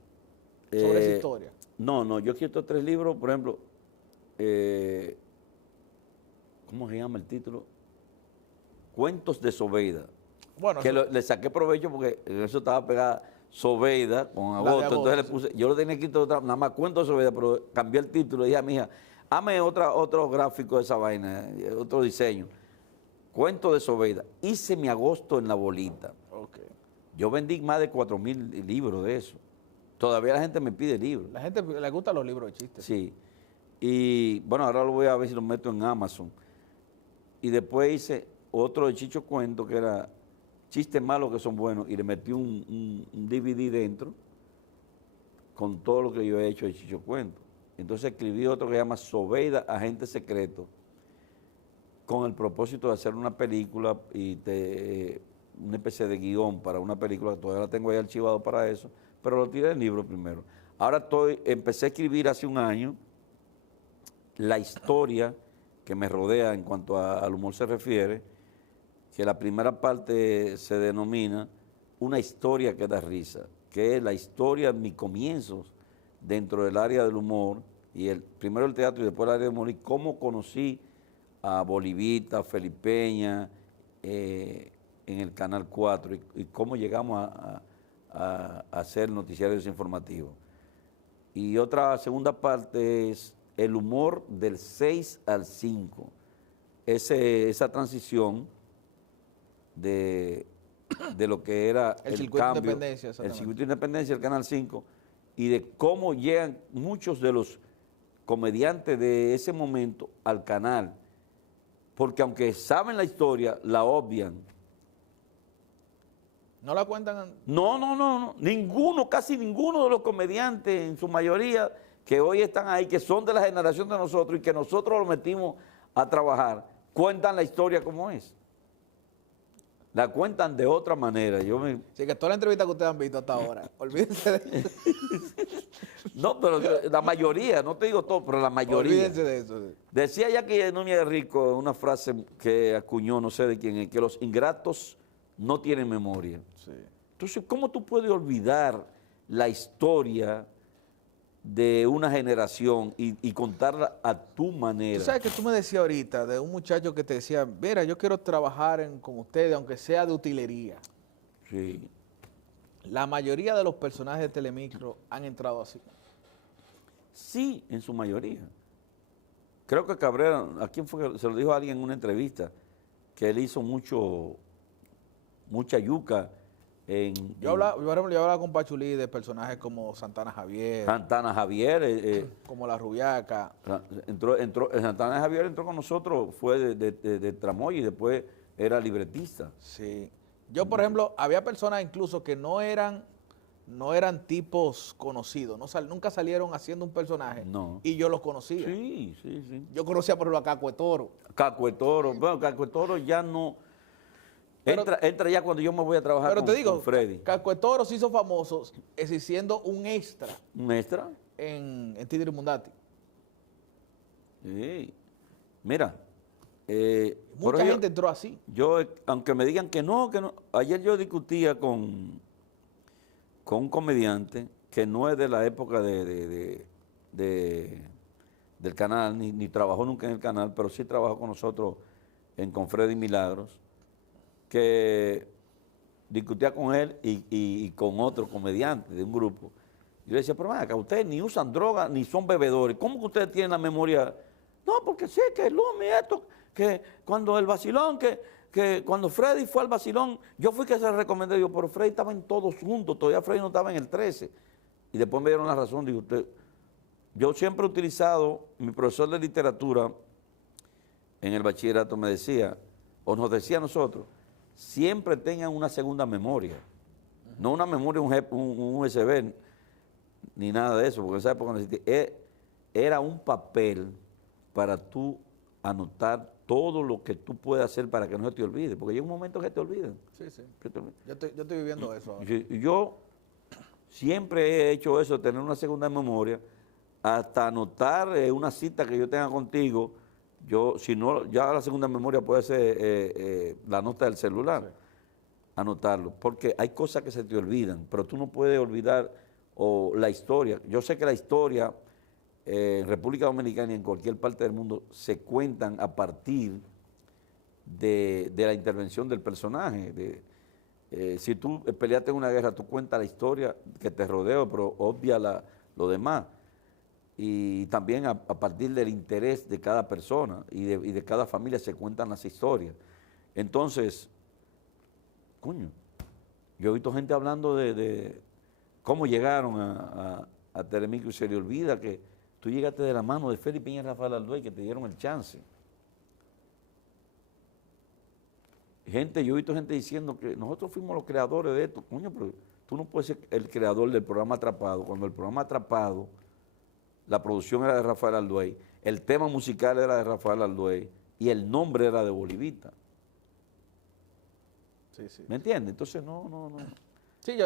Sobre esa historia. No, yo he escrito 3 libros, por ejemplo, ¿cómo se llama el título? Cuentos de Sobeida. Bueno, Que eso- le saqué provecho porque en eso estaba pegada Sobeida con La de agosto. agosto, Entonces le puse, yo lo tenía escrito nada más Cuentos de Sobeida, pero cambié el título y dije a mi hija, hazme otro gráfico de esa vaina, otro diseño. Cuentos de Sobeida. Hice mi agosto en la bolita. Ok. Yo vendí más de 4,000 libros de eso. Todavía la gente me pide libros. La gente le gustan los libros de chistes. Sí. Y bueno, ahora lo voy a ver si lo meto en Amazon. Y después hice otro de Chicho Cuento que era Chistes malos que son buenos. Y le metí un DVD dentro con todo lo que yo he hecho de Chicho Cuento. Entonces escribí otro que se llama Sobeida, Agente Secreto, con el propósito de hacer una película y una especie de guión para una película, todavía la tengo ahí archivado para eso, pero lo tiré en el libro primero. Ahora empecé a escribir hace un año la historia que me rodea en cuanto al humor se refiere, que la primera parte se denomina Una historia que da risa, que es la historia de mis comienzos dentro del área del humor, y primero el teatro y después el área del humor, y cómo conocí a Bolivita, Felipeña, en el Canal 4, y cómo llegamos a hacer noticiarios informativos. Y otra segunda parte es el humor del 6 al 5, esa transición de lo que era El el circuito de cambio, independencia, el exactamente. circuito de independencia, el Canal 5, y de cómo llegan muchos de los comediantes de ese momento al canal, porque aunque saben la historia, la obvian. ¿No la cuentan? No. Ninguno, casi ninguno de los comediantes, en su mayoría, que hoy están ahí, que son de la generación de nosotros y que nosotros los metimos a trabajar, cuentan la historia como es. La cuentan de otra manera. Sí, que toda la entrevista que ustedes han visto hasta ahora, olvídense de eso. No, pero la mayoría, no te digo todo, pero la mayoría. Olvídense de eso. Sí. Decía Jackie Núñez Rico una frase que acuñó, no sé de quién es, que los ingratos no tienen memoria. Sí. Entonces, ¿cómo tú puedes olvidar la historia de una generación y contarla a tu manera? Tú sabes que tú me decías ahorita de un muchacho que te decía, mira, yo quiero trabajar con ustedes, aunque sea de utilería. Sí. La mayoría de los personajes de Telemicro han entrado así. Sí, en su mayoría. Creo que Cabrera, ¿a quién fue que se lo dijo a alguien en una entrevista? Que él hizo mucha yuca Yo hablaba con Pachulí de personajes como Santana Javier, Santana Javier. como La Rubiaca. Santana Javier entró con nosotros, fue de Tramoy y después era libretista. Sí. Yo, por ejemplo, había personas incluso que no eran tipos conocidos, nunca salieron haciendo un personaje No. y yo los conocía. Sí. Yo conocía, por ejemplo, a Caco de Toro. Caco de Toro, bueno, Caco de Toro ya no... Pero- entra ya cuando yo me voy a trabajar Pero te digo, con Freddy. Caco de Toro se hizo famoso siendo un extra ¿Un extra? en Tidri Mundati. Sí. Mira, por Mucha ejemplo, gente entró así. yo, aunque me digan que no, ayer yo discutía con un comediante que no es de la época de del canal, ni trabajó nunca en el canal, pero sí trabajó con nosotros con Freddy Milagros, que discutía con él y con otro comediante de un grupo. Yo le decía, pero acá ustedes ni usan droga ni son bebedores. ¿Cómo que ustedes tienen la memoria? No, porque sí, que el Lumi, esto, que cuando el vacilón, que cuando Freddy fue al vacilón, yo fui que se lo recomendé, yo, pero Freddy estaba en todos juntos, todavía Freddy no estaba en el 13. Y después me dieron la razón, digo, yo siempre he utilizado, mi profesor de literatura en el bachillerato me decía, o nos decía a nosotros, siempre tengan una segunda memoria, no una memoria, un USB, ni nada de eso, porque en esa época no existía. Era un papel para tú anotar todo lo que tú puedes hacer para que no se te olvide, porque llega un momento que te olviden. Sí, sí. Yo estoy viviendo eso ahora. Yo siempre he hecho eso, tener una segunda memoria, hasta anotar una cita que yo tenga contigo. Yo, si no, ya la segunda memoria puede ser la nota del celular, sí. Anotarlo, porque hay cosas que se te olvidan, pero tú no puedes olvidar la historia. Yo sé que la historia en República Dominicana y en cualquier parte del mundo se cuentan a partir de la intervención del personaje. Si tú peleaste en una guerra, tú cuentas la historia que te rodea, pero obvia lo demás. Y también a partir del interés de cada persona y de cada familia se cuentan las historias. Entonces, coño, yo he visto gente hablando de cómo llegaron a Telemicro y se le olvida que tú llegaste de la mano de Félix Peña y Rafael Alduey, que te dieron el chance. Yo he visto gente diciendo que nosotros fuimos los creadores de esto. Coño, pero tú no puedes ser el creador del programa Atrapado, cuando el programa Atrapado, la producción era de Rafael Alduey, el tema musical era de Rafael Alduey y el nombre era de Bolivita. Sí, sí. ¿Me entiendes? Entonces, no. Sí,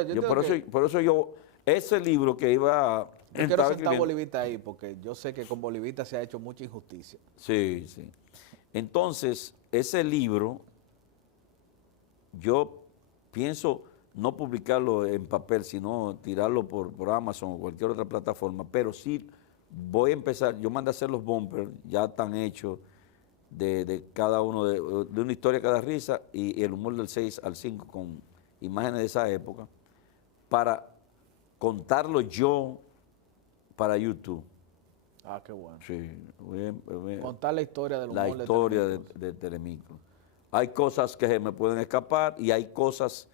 por eso yo, ese libro que iba... Yo quiero sentar Bolivita ahí, porque yo sé que con Bolivita se ha hecho mucha injusticia. Sí, sí. Entonces, ese libro, yo pienso no publicarlo en papel, sino tirarlo por Amazon o cualquier otra plataforma, pero sí voy a empezar, yo mandé a hacer los bumpers, ya están hechos, de cada uno, de una historia cada risa y el humor del 6 al 5 con imágenes de esa época, para contarlo yo para YouTube. Ah, qué bueno. Sí. Contar la historia del humor la historia de Telemicro. Hay cosas que se me pueden escapar y hay cosas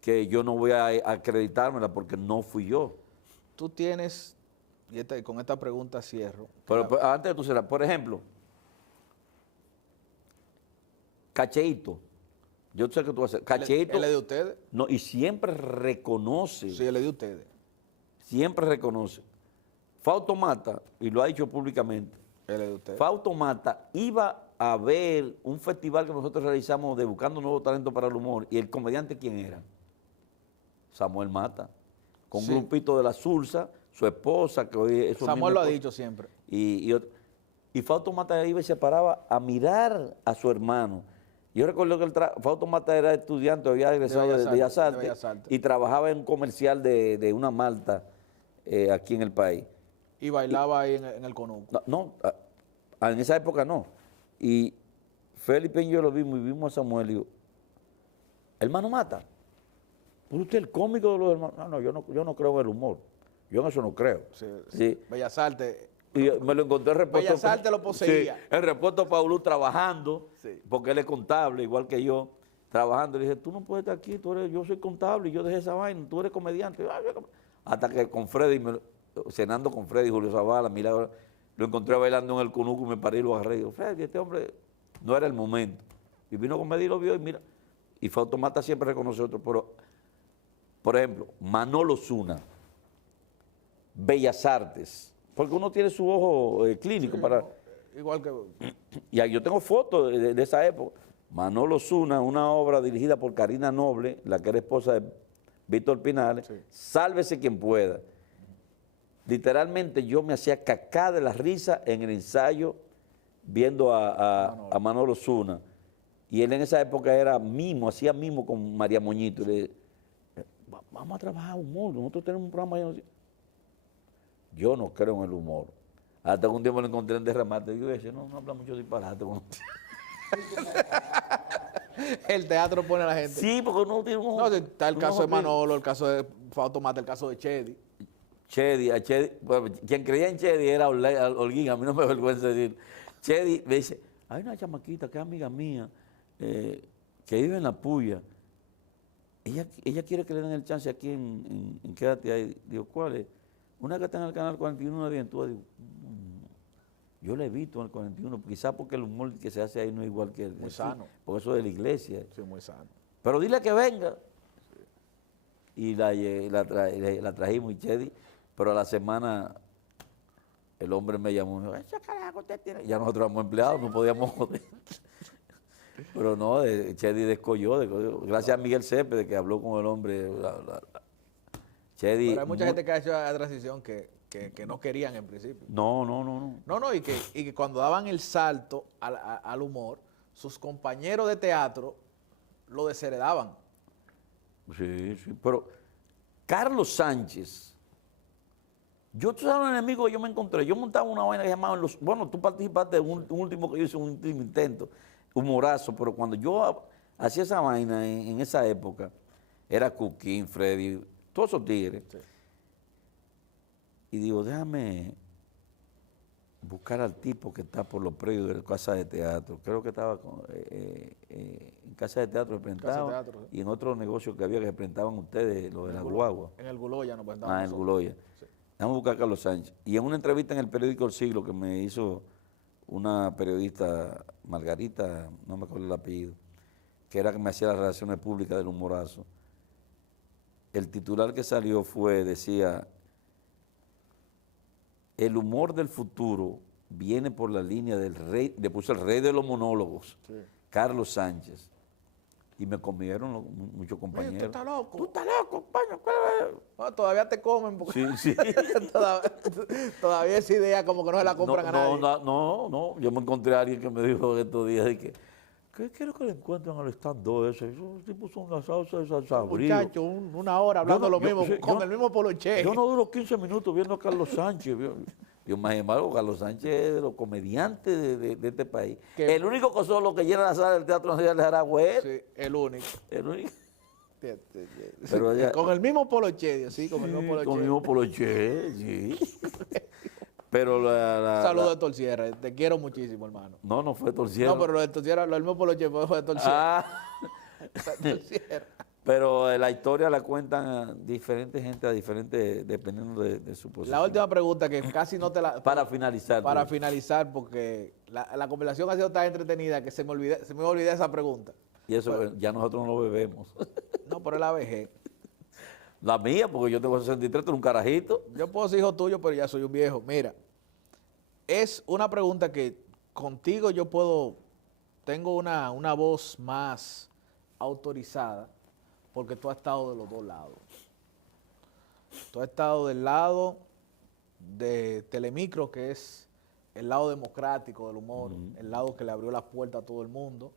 que yo no voy a acreditármela porque no fui yo. Tú tienes, y con esta pregunta cierro. Pero antes de tú cerrar, por ejemplo, Cacheito. Yo sé que tú vas a hacer. Cacheito. ¿Él es de ustedes? No, y siempre reconoce. Sí, él es de ustedes. Siempre reconoce. Fausto Mata, y lo ha dicho públicamente, él es de ustedes. Fausto Mata iba a ver un festival que nosotros realizamos de Buscando Nuevos Talentos para el Humor, y el comediante, ¿quién era? Samuel Mata, con un grupito de la Sursa, su esposa, que hoy es Samuel lo ha dicho siempre. Y Fausto Mata iba y se paraba a mirar a su hermano. Yo recuerdo que Fausto Mata era estudiante, había egresado de Bellas Artes y trabajaba en un comercial de una malta aquí en el país. Y bailaba ahí en el Conuco. No, en esa época no. Y Felipe y yo lo vimos y vimos a Samuel y digo, hermano Mata, ¿por usted el cómico de los hermanos? No, yo no creo en el humor. Yo en eso no creo. Sí. Bellas Artes. Y me lo encontré el reportero. Bellas Artes lo poseía. Sí, el reportero Paulú trabajando, sí, porque él es contable, igual que yo, trabajando. Le dije, tú no puedes estar aquí, yo soy contable y yo dejé esa vaina, tú eres comediante. Hasta que con Freddy, cenando con Freddy, Julio Zavala, Milagro, lo encontré bailando en el Conuco y me paré y lo agarré. Y digo, Freddy, este hombre no era el momento. Y vino con Medellín y lo vio y mira. Y Fausto Mata siempre reconoce otro. Pero, por ejemplo, Manolo Zuna, Bellas Artes, porque uno tiene su ojo clínico sí, para... Igual que... Y ahí yo tengo fotos de esa época. Manolo Zuna, una obra dirigida por Karina Noble, la que era esposa de Víctor Pinales, sí. Sálvese quien pueda. Literalmente yo me hacía cacá de la risa en el ensayo viendo a Manolo Zuna. Y él en esa época era mimo, hacía mimo con María Moñito. Y le, vamos a trabajar humor, nosotros tenemos un programa. Yo no creo en el humor. Hasta que un tiempo lo encontré en Derramate. Digo, ese no habla mucho disparate. El teatro pone a la gente. Sí, porque uno tiene un... No, está el uno caso de opina- Manolo, el caso de Fausto Mata, el caso de Chedi. Chedi, a Chedi, bueno, quien creía en Chedi era Holguín, a mí no me avergüenza decir. Chedi me dice, hay una chamaquita que es amiga mía, que vive en La Puya. Ella quiere que le den el chance aquí en Quédate ahí. Digo, ¿cuál es? Una que está en el canal 41 de Vientúa. Digo, yo la he visto en el 41, quizás porque el humor que se hace ahí no es igual que el Muy aquí, sano. porque eso es de la iglesia. Sí, muy sano. Pero dile que venga. Y la trajimos, y Chedi, pero a la semana el hombre me llamó y me dijo, ese carajo usted tiene. Ya nosotros éramos empleados, no podíamos joder. Pero no, Chedi descolló, gracias a Miguel Céspedes que habló con el hombre. Chedi, Pero hay mucha gente que ha hecho la transición que no querían en principio. No. No, y que cuando daban el salto al humor, sus compañeros de teatro lo desheredaban. Sí, pero Carlos Sánchez, tú sabes un enemigo que yo me encontré. Yo montaba una vaina que llamaban bueno, tú participaste de un último que yo hice, un último intento, humorazo, pero cuando yo hacía esa vaina en esa época, era Cuquín, Freddy, todos esos tigres. Sí. Y digo, déjame buscar al tipo que está por los predios de la casa de teatro. Creo que estaba en casa de teatro presentaban, Teatro, sí. y en otro negocio que había que presentaban ustedes, lo de la guagua. En el Guloya nos presentaban. En el nosotros. Guloya. Sí. Vamos a buscar a Carlos Sánchez. Y en una entrevista en el periódico El Siglo que me hizo una periodista, Margarita, no me acuerdo el apellido, que era que me hacía las relaciones públicas del humorazo, el titular que salió decía, el humor del futuro viene por la línea del rey, le puse el rey de los monólogos, Sí. Carlos Sánchez. Y me comieron muchos Tú compañeros. estás loco. Tú estás loco, compañero. No, todavía te comen porque Sí. todavía esa idea como que no se la compran a nadie. No. Yo me encontré a alguien que me dijo estos días de que, ¿qué quiero que le encuentren al stand-up ese? Esos tipos son una salsa de salsa Muchacho, una hora hablando lo mismo, con el mismo poloche. Yo no duro 15 minutos viendo a Carlos Sánchez. Yo más embargo, Carlos Sánchez es de los comediantes de este país. ¿Qué? El único que solo que llena la sala del Teatro Nacional de Aragüez. Sí, el único. El único. Pero allá- con el mismo poloche, sí, con el mismo poloche. Con el mismo poloche, sí. Pero Saludos de Torcierra, te quiero muchísimo, hermano. No fue Torciero. No, pero lo de Torcierra, lo del mismo poloche fue de Torcierra. Ah, pero la historia la cuentan a diferentes gente, dependiendo de su posición. La última pregunta que casi no te la... Para finalizar. Para finalizar, porque la conversación ha sido tan entretenida que se me olvidé esa pregunta. Y eso ya nosotros no lo bebemos. No, pero es la vejez. La mía, porque yo tengo 63, tú eres un carajito. Yo puedo ser hijo tuyo, pero ya soy un viejo. Mira, es una pregunta que contigo tengo una voz más autorizada, porque tú has estado de los dos lados. Tú has estado del lado de Telemicro, que es el lado democrático del humor, el lado que le abrió las puertas a todo el mundo,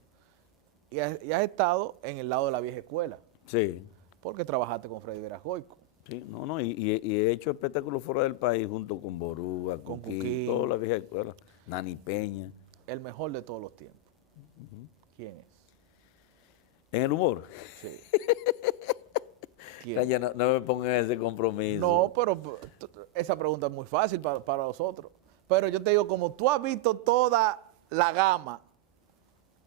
y has estado en el lado de la vieja escuela, Sí. porque trabajaste con Freddy Verajoico. Sí, y he hecho espectáculos fuera del país junto con Boruga, con Cuquín. toda la vieja escuela, Nani Peña. El mejor de todos los tiempos. ¿Quién es? En el humor. Sí. Ya no me pongan ese compromiso. No, pero esa pregunta es muy fácil para nosotros. Pero yo te digo, como tú has visto toda la gama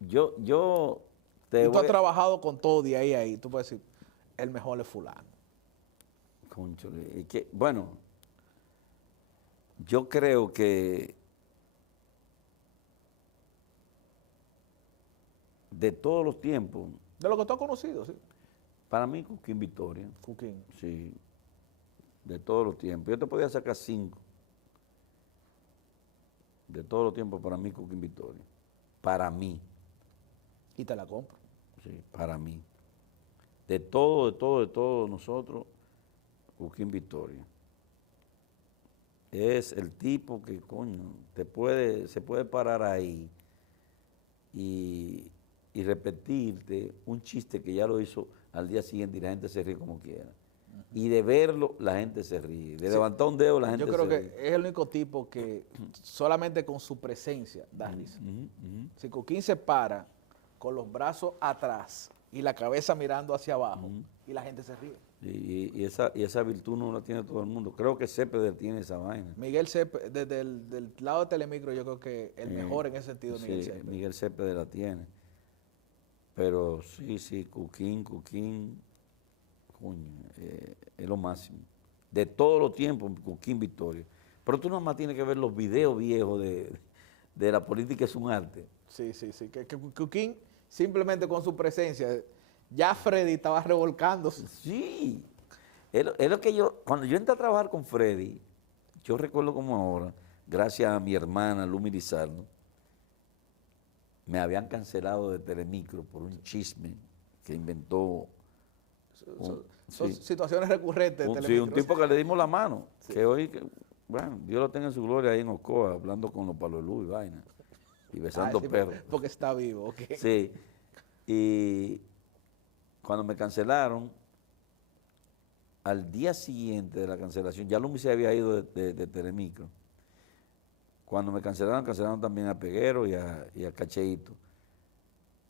Yo y tú has trabajado con todo de ahí a ahí, tú puedes decir, el mejor es fulano. Cónchale, es que, bueno, yo creo que de todos los tiempos, De lo que tú has conocido, sí. para mí Cuquín Victoria, Cuquín. sí, de todos los tiempos. Yo te podía sacar 5. De todos los tiempos, para mí Cuquín Victoria. Para mí, Y te la compro. sí, para mí. De todo nosotros, Cuquín Victoria. Es el tipo que, coño, se puede parar ahí y repetirte un chiste que ya lo hizo al día siguiente y la gente se ríe como quiera. Y de verlo, la gente se ríe. De levantar un dedo, la gente Yo se creo ríe. que es el único tipo que solamente con su presencia da risa. Si Cuquín se para con los brazos atrás y la cabeza mirando hacia abajo y la gente se ríe. Y esa virtud no la tiene todo el mundo. Creo que Cepeda tiene esa vaina. Miguel Cepeda, desde el del lado de Telemicro, yo creo que el mejor en ese sentido es Miguel Sí, Cepeda. Miguel Cepeda la tiene. Pero sí, Cuquín, coño, es lo máximo. De todos los tiempos, Cuquín Victoria. Pero tú nada más tienes que ver los videos viejos de la política, es un arte. Sí. Que Cuquín simplemente con su presencia, ya Freddy estaba revolcándose. Sí, es lo que cuando yo entré a trabajar con Freddy, yo recuerdo como ahora, gracias a mi hermana Lumi Lizardo, me habían cancelado de Telemicro por un chisme que inventó Son sí, situaciones recurrentes de un Telemicro. tipo que le dimos la mano, que hoy, bueno, Dios lo tenga en su gloria ahí en Ocoa, hablando con los palolú y vaina, y besando Sí, perros. porque está vivo, ok. Sí, y cuando me cancelaron, al día siguiente de la cancelación, ya Lumi se había ido de Telemicro. Cuando me cancelaron también a Peguero y a Cacheito.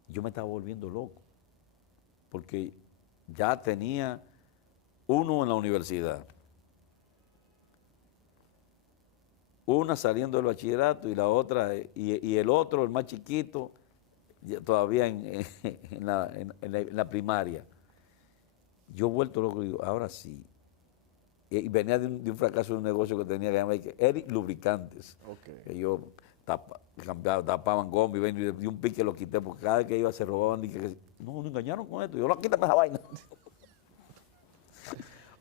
Yo me estaba volviendo loco, porque ya tenía uno en la universidad, una saliendo del bachillerato y la otra, y el otro, el más chiquito, todavía en la primaria. Yo vuelto loco y digo, ahora sí. Y venía de un fracaso de un negocio que tenía que llamar Eric Lubricantes. Okay. Que yo tapaban goma y de un pique lo quité, porque cada vez que iba se robaban. No, nos engañaron con esto. Yo lo quítame esa vaina.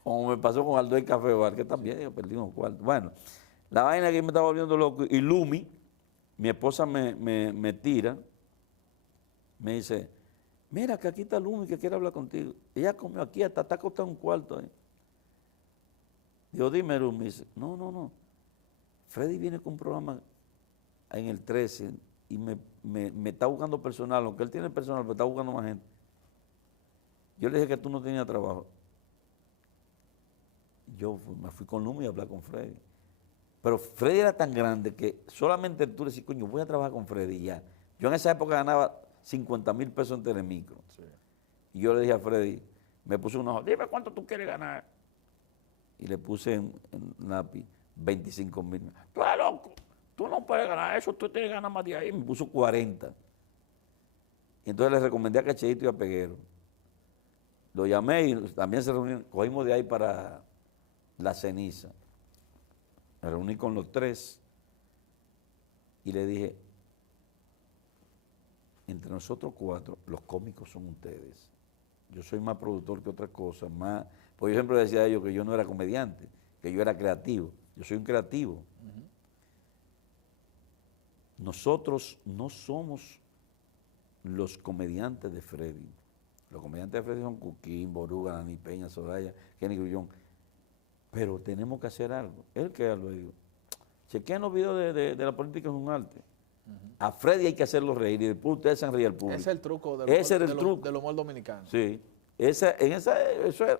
Como me pasó con Aldo y Café Bar, que también yo perdí unos cuartos. Bueno, la vaina que me estaba volviendo loco. Y Lumi, mi esposa me tira, me dice, mira que aquí está Lumi que quiere hablar contigo. Ella comió aquí, hasta está acostada en un cuarto ahí. Digo, dime, Lumi. Dice, no. Freddy viene con un programa en el 13 y me está buscando personal, aunque él tiene personal, pero está buscando más gente. Yo le dije que tú no tenías trabajo. Yo me fui con Lumi a hablar con Freddy. Pero Freddy era tan grande que solamente tú le decís, coño, voy a trabajar con Freddy y ya. Yo en esa época ganaba 50,000 pesos en Telemicro. Sí. Y yo le dije a Freddy, me puse un ojo, dime cuánto tú quieres ganar. Y le puse en lápiz 25,000. Tú eres loco, tú no puedes ganar eso, tú tienes que ganar más de ahí. Me puso 40. Y entonces le recomendé a Cacheito y a Peguero. Lo llamé y también se reunieron, cogimos de ahí para La Ceniza. Me reuní con los tres y le dije, entre nosotros cuatro, los cómicos son ustedes. Yo soy más productor que otra cosa, más... Porque yo siempre decía a ellos que yo no era comediante, que yo era creativo. Yo soy un creativo. Nosotros no somos los comediantes de Freddy. Los comediantes de Freddy son Cuquín, Boruga, Nani Peña, Soraya, Kenny Grullón. Pero tenemos que hacer algo. Él que lo digo. Chequen los videos de la política es un arte. A Freddy hay que hacerlo reír y después ustedes se han reído al público. Ese es el truco del humor dominicano. Sí. Eso es.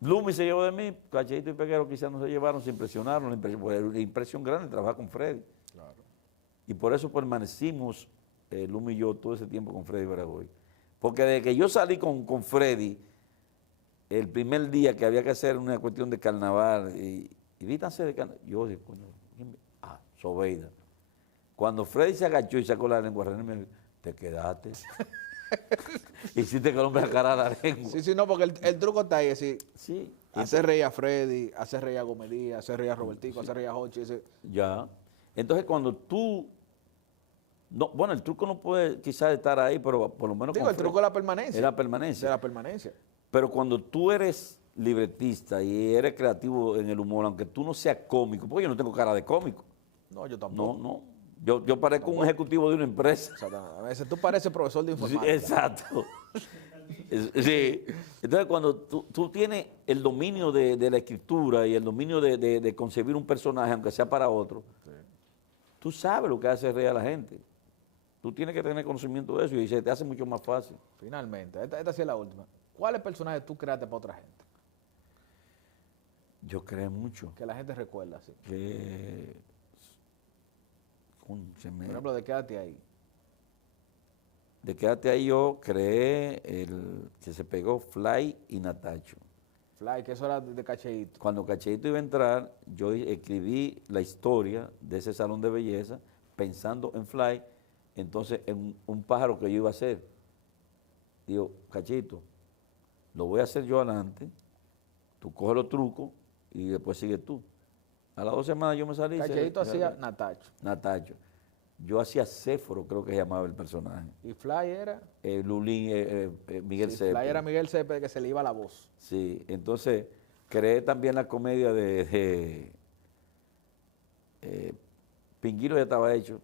Lumi se llevó de mí, Cacheito y Peguero quizás no se llevaron, se impresionaron, la impresión grande trabajar con Freddy. Claro. Y por eso permanecimos, Lumi y yo, todo ese tiempo con Freddy Baragoy. Porque desde que yo salí con Freddy, el primer día que había que hacer una cuestión de carnaval, y vítanse de carnaval, yo dije, coño, Sobeida. Cuando Freddy se agachó y sacó la lengua, René me dijo, te quedaste. Hiciste que el hombre agarrara la lengua. Sí, no, porque el truco está ahí, así. Sí. Hacer reír a Freddy, hacer reír a Gomelía, hacer reír a Robertico, hacer reír a Hochi. Ya. Entonces cuando tú... No, bueno, el truco no puede quizás estar ahí, pero por lo menos... Digo, el truco es la permanencia. Es la permanencia. De la permanencia. Pero cuando tú eres libretista y eres creativo en el humor, aunque tú no seas cómico, porque yo no tengo cara de cómico. No, yo tampoco. No. Yo parezco un ejecutivo de una empresa. A veces tú pareces profesor de informática. Sí, exacto. Sí. Entonces, cuando tú tienes el dominio de la escritura y el dominio de concebir un personaje, aunque sea para otro, sí, tú sabes lo que hace reír a la gente. Tú tienes que tener conocimiento de eso y se te hace mucho más fácil. Finalmente, esta sí es la última. ¿Cuáles personajes tú creaste para otra gente? Yo creo mucho Que la gente recuerda, sí. que... Por ejemplo, de Quédate Ahí. De Quédate Ahí yo creé el que se pegó Fly y Natacho. Fly, que eso era de Cacheíto. Cuando Cacheito iba a entrar, yo escribí la historia de ese salón de belleza pensando en Fly, entonces en un pájaro que yo iba a hacer. Digo, Cachito, lo voy a hacer yo adelante, tú coges los trucos y después sigues tú. A las 2 semanas yo me salí. Cacheíto hacía Natacho. Natacho. Yo hacía Céforo, creo que se llamaba el personaje. Y Fly era... Lulín, Miguel sí, Cepeda. Fly era Miguel Cepeda, que se le iba la voz. Sí, entonces creé también la comedia de Pinguilo ya estaba hecho,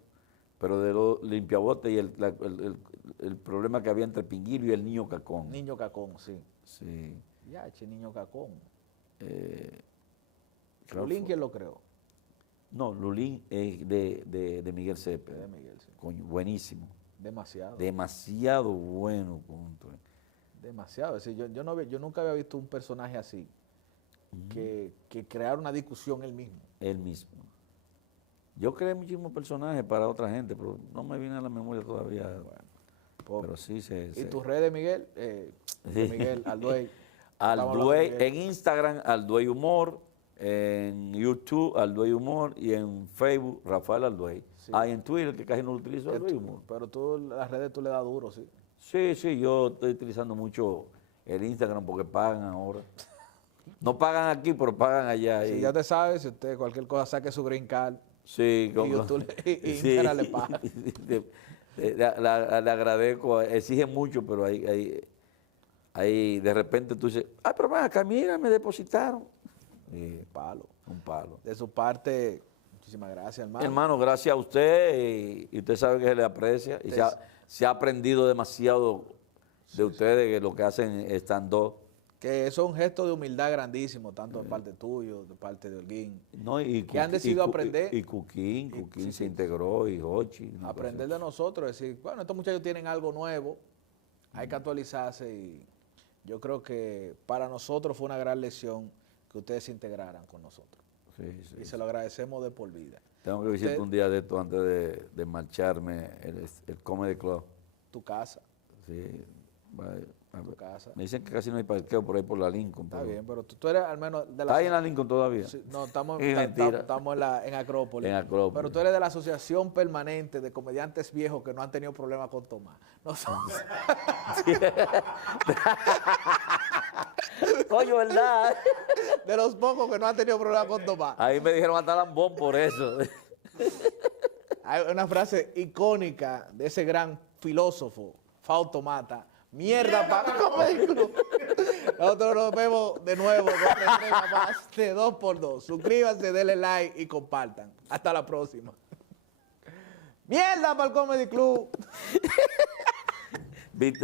pero de los limpiabotes y el problema que había entre Pinguilo y el niño Cacón. Niño Cacón, sí. Sí. Ya, Niño Cacón. Claro, Lulín, ¿quién lo creó? No, Lulín es de Miguel Cepeda. De Miguel, sí. Coño, buenísimo. Demasiado. Demasiado bueno. Punto. Demasiado. Es decir, yo nunca había visto un personaje así que creara una discusión él mismo. Él mismo. Yo creé muchísimos personajes para otra gente, pero no me viene a la memoria todavía. Bueno, pero sí se... ¿Y tus redes, Miguel? Sí. Miguel, Alduey. Alduey, en Instagram, Alduey Humor, en YouTube, Alduey Humor, y en Facebook, Rafael Alduey. Sí. Ah, y en Twitter, que casi no lo utilizo, Alduey Humor. Pero tú, las redes tú le das duro, ¿sí? Sí, yo estoy utilizando mucho el Instagram porque pagan ahora. No pagan aquí, pero pagan allá. Sí, ya te sabes, si usted cualquier cosa saque su green card, Sí, y YouTube y Instagram le paga. Le agradezco, exige mucho, pero ahí de repente tú dices, ay, pero ven acá, mira, me depositaron. Un palo. Un palo. De su parte, muchísimas gracias, hermano. Hermano, gracias a usted y usted sabe que se le aprecia y se ha aprendido demasiado de ustedes, que lo que hacen stand-up. Que eso es un gesto de humildad grandísimo, tanto de parte tuyo, de parte de Holguín. No, que han decidido aprender. Y Cuquín se integró, y Hochi. Aprender de nosotros, decir, bueno, estos muchachos tienen algo nuevo, hay que actualizarse y yo creo que para nosotros fue una gran lección que ustedes se integraran con nosotros. Sí. Y se lo agradecemos de por vida. Tengo que visitar un día de esto antes de marcharme, el Comedy Club. Tu casa. Sí, Tu casa. me dicen que casi no hay parqueo por ahí por la Lincoln. Está bien, pero tú eres al menos de la... ¿Está ahí en la Lincoln todavía? Sí, no, estamos Mentira. en Acrópolis. En Acrópolis. Pero tú eres de la asociación permanente de comediantes viejos que no han tenido problemas con Tomás. Nosotros... Coño, ¿verdad? de los pocos que no han tenido problemas con Tomás. Ahí me dijeron hasta lambón por eso. Hay una frase icónica de ese gran filósofo, Fausto Mata. Mierda para Comedy Club. Nosotros nos vemos de nuevo con otra entrega más de 2x2. Suscríbanse, denle like y compartan. Hasta la próxima. Mierda para el Comedy Club.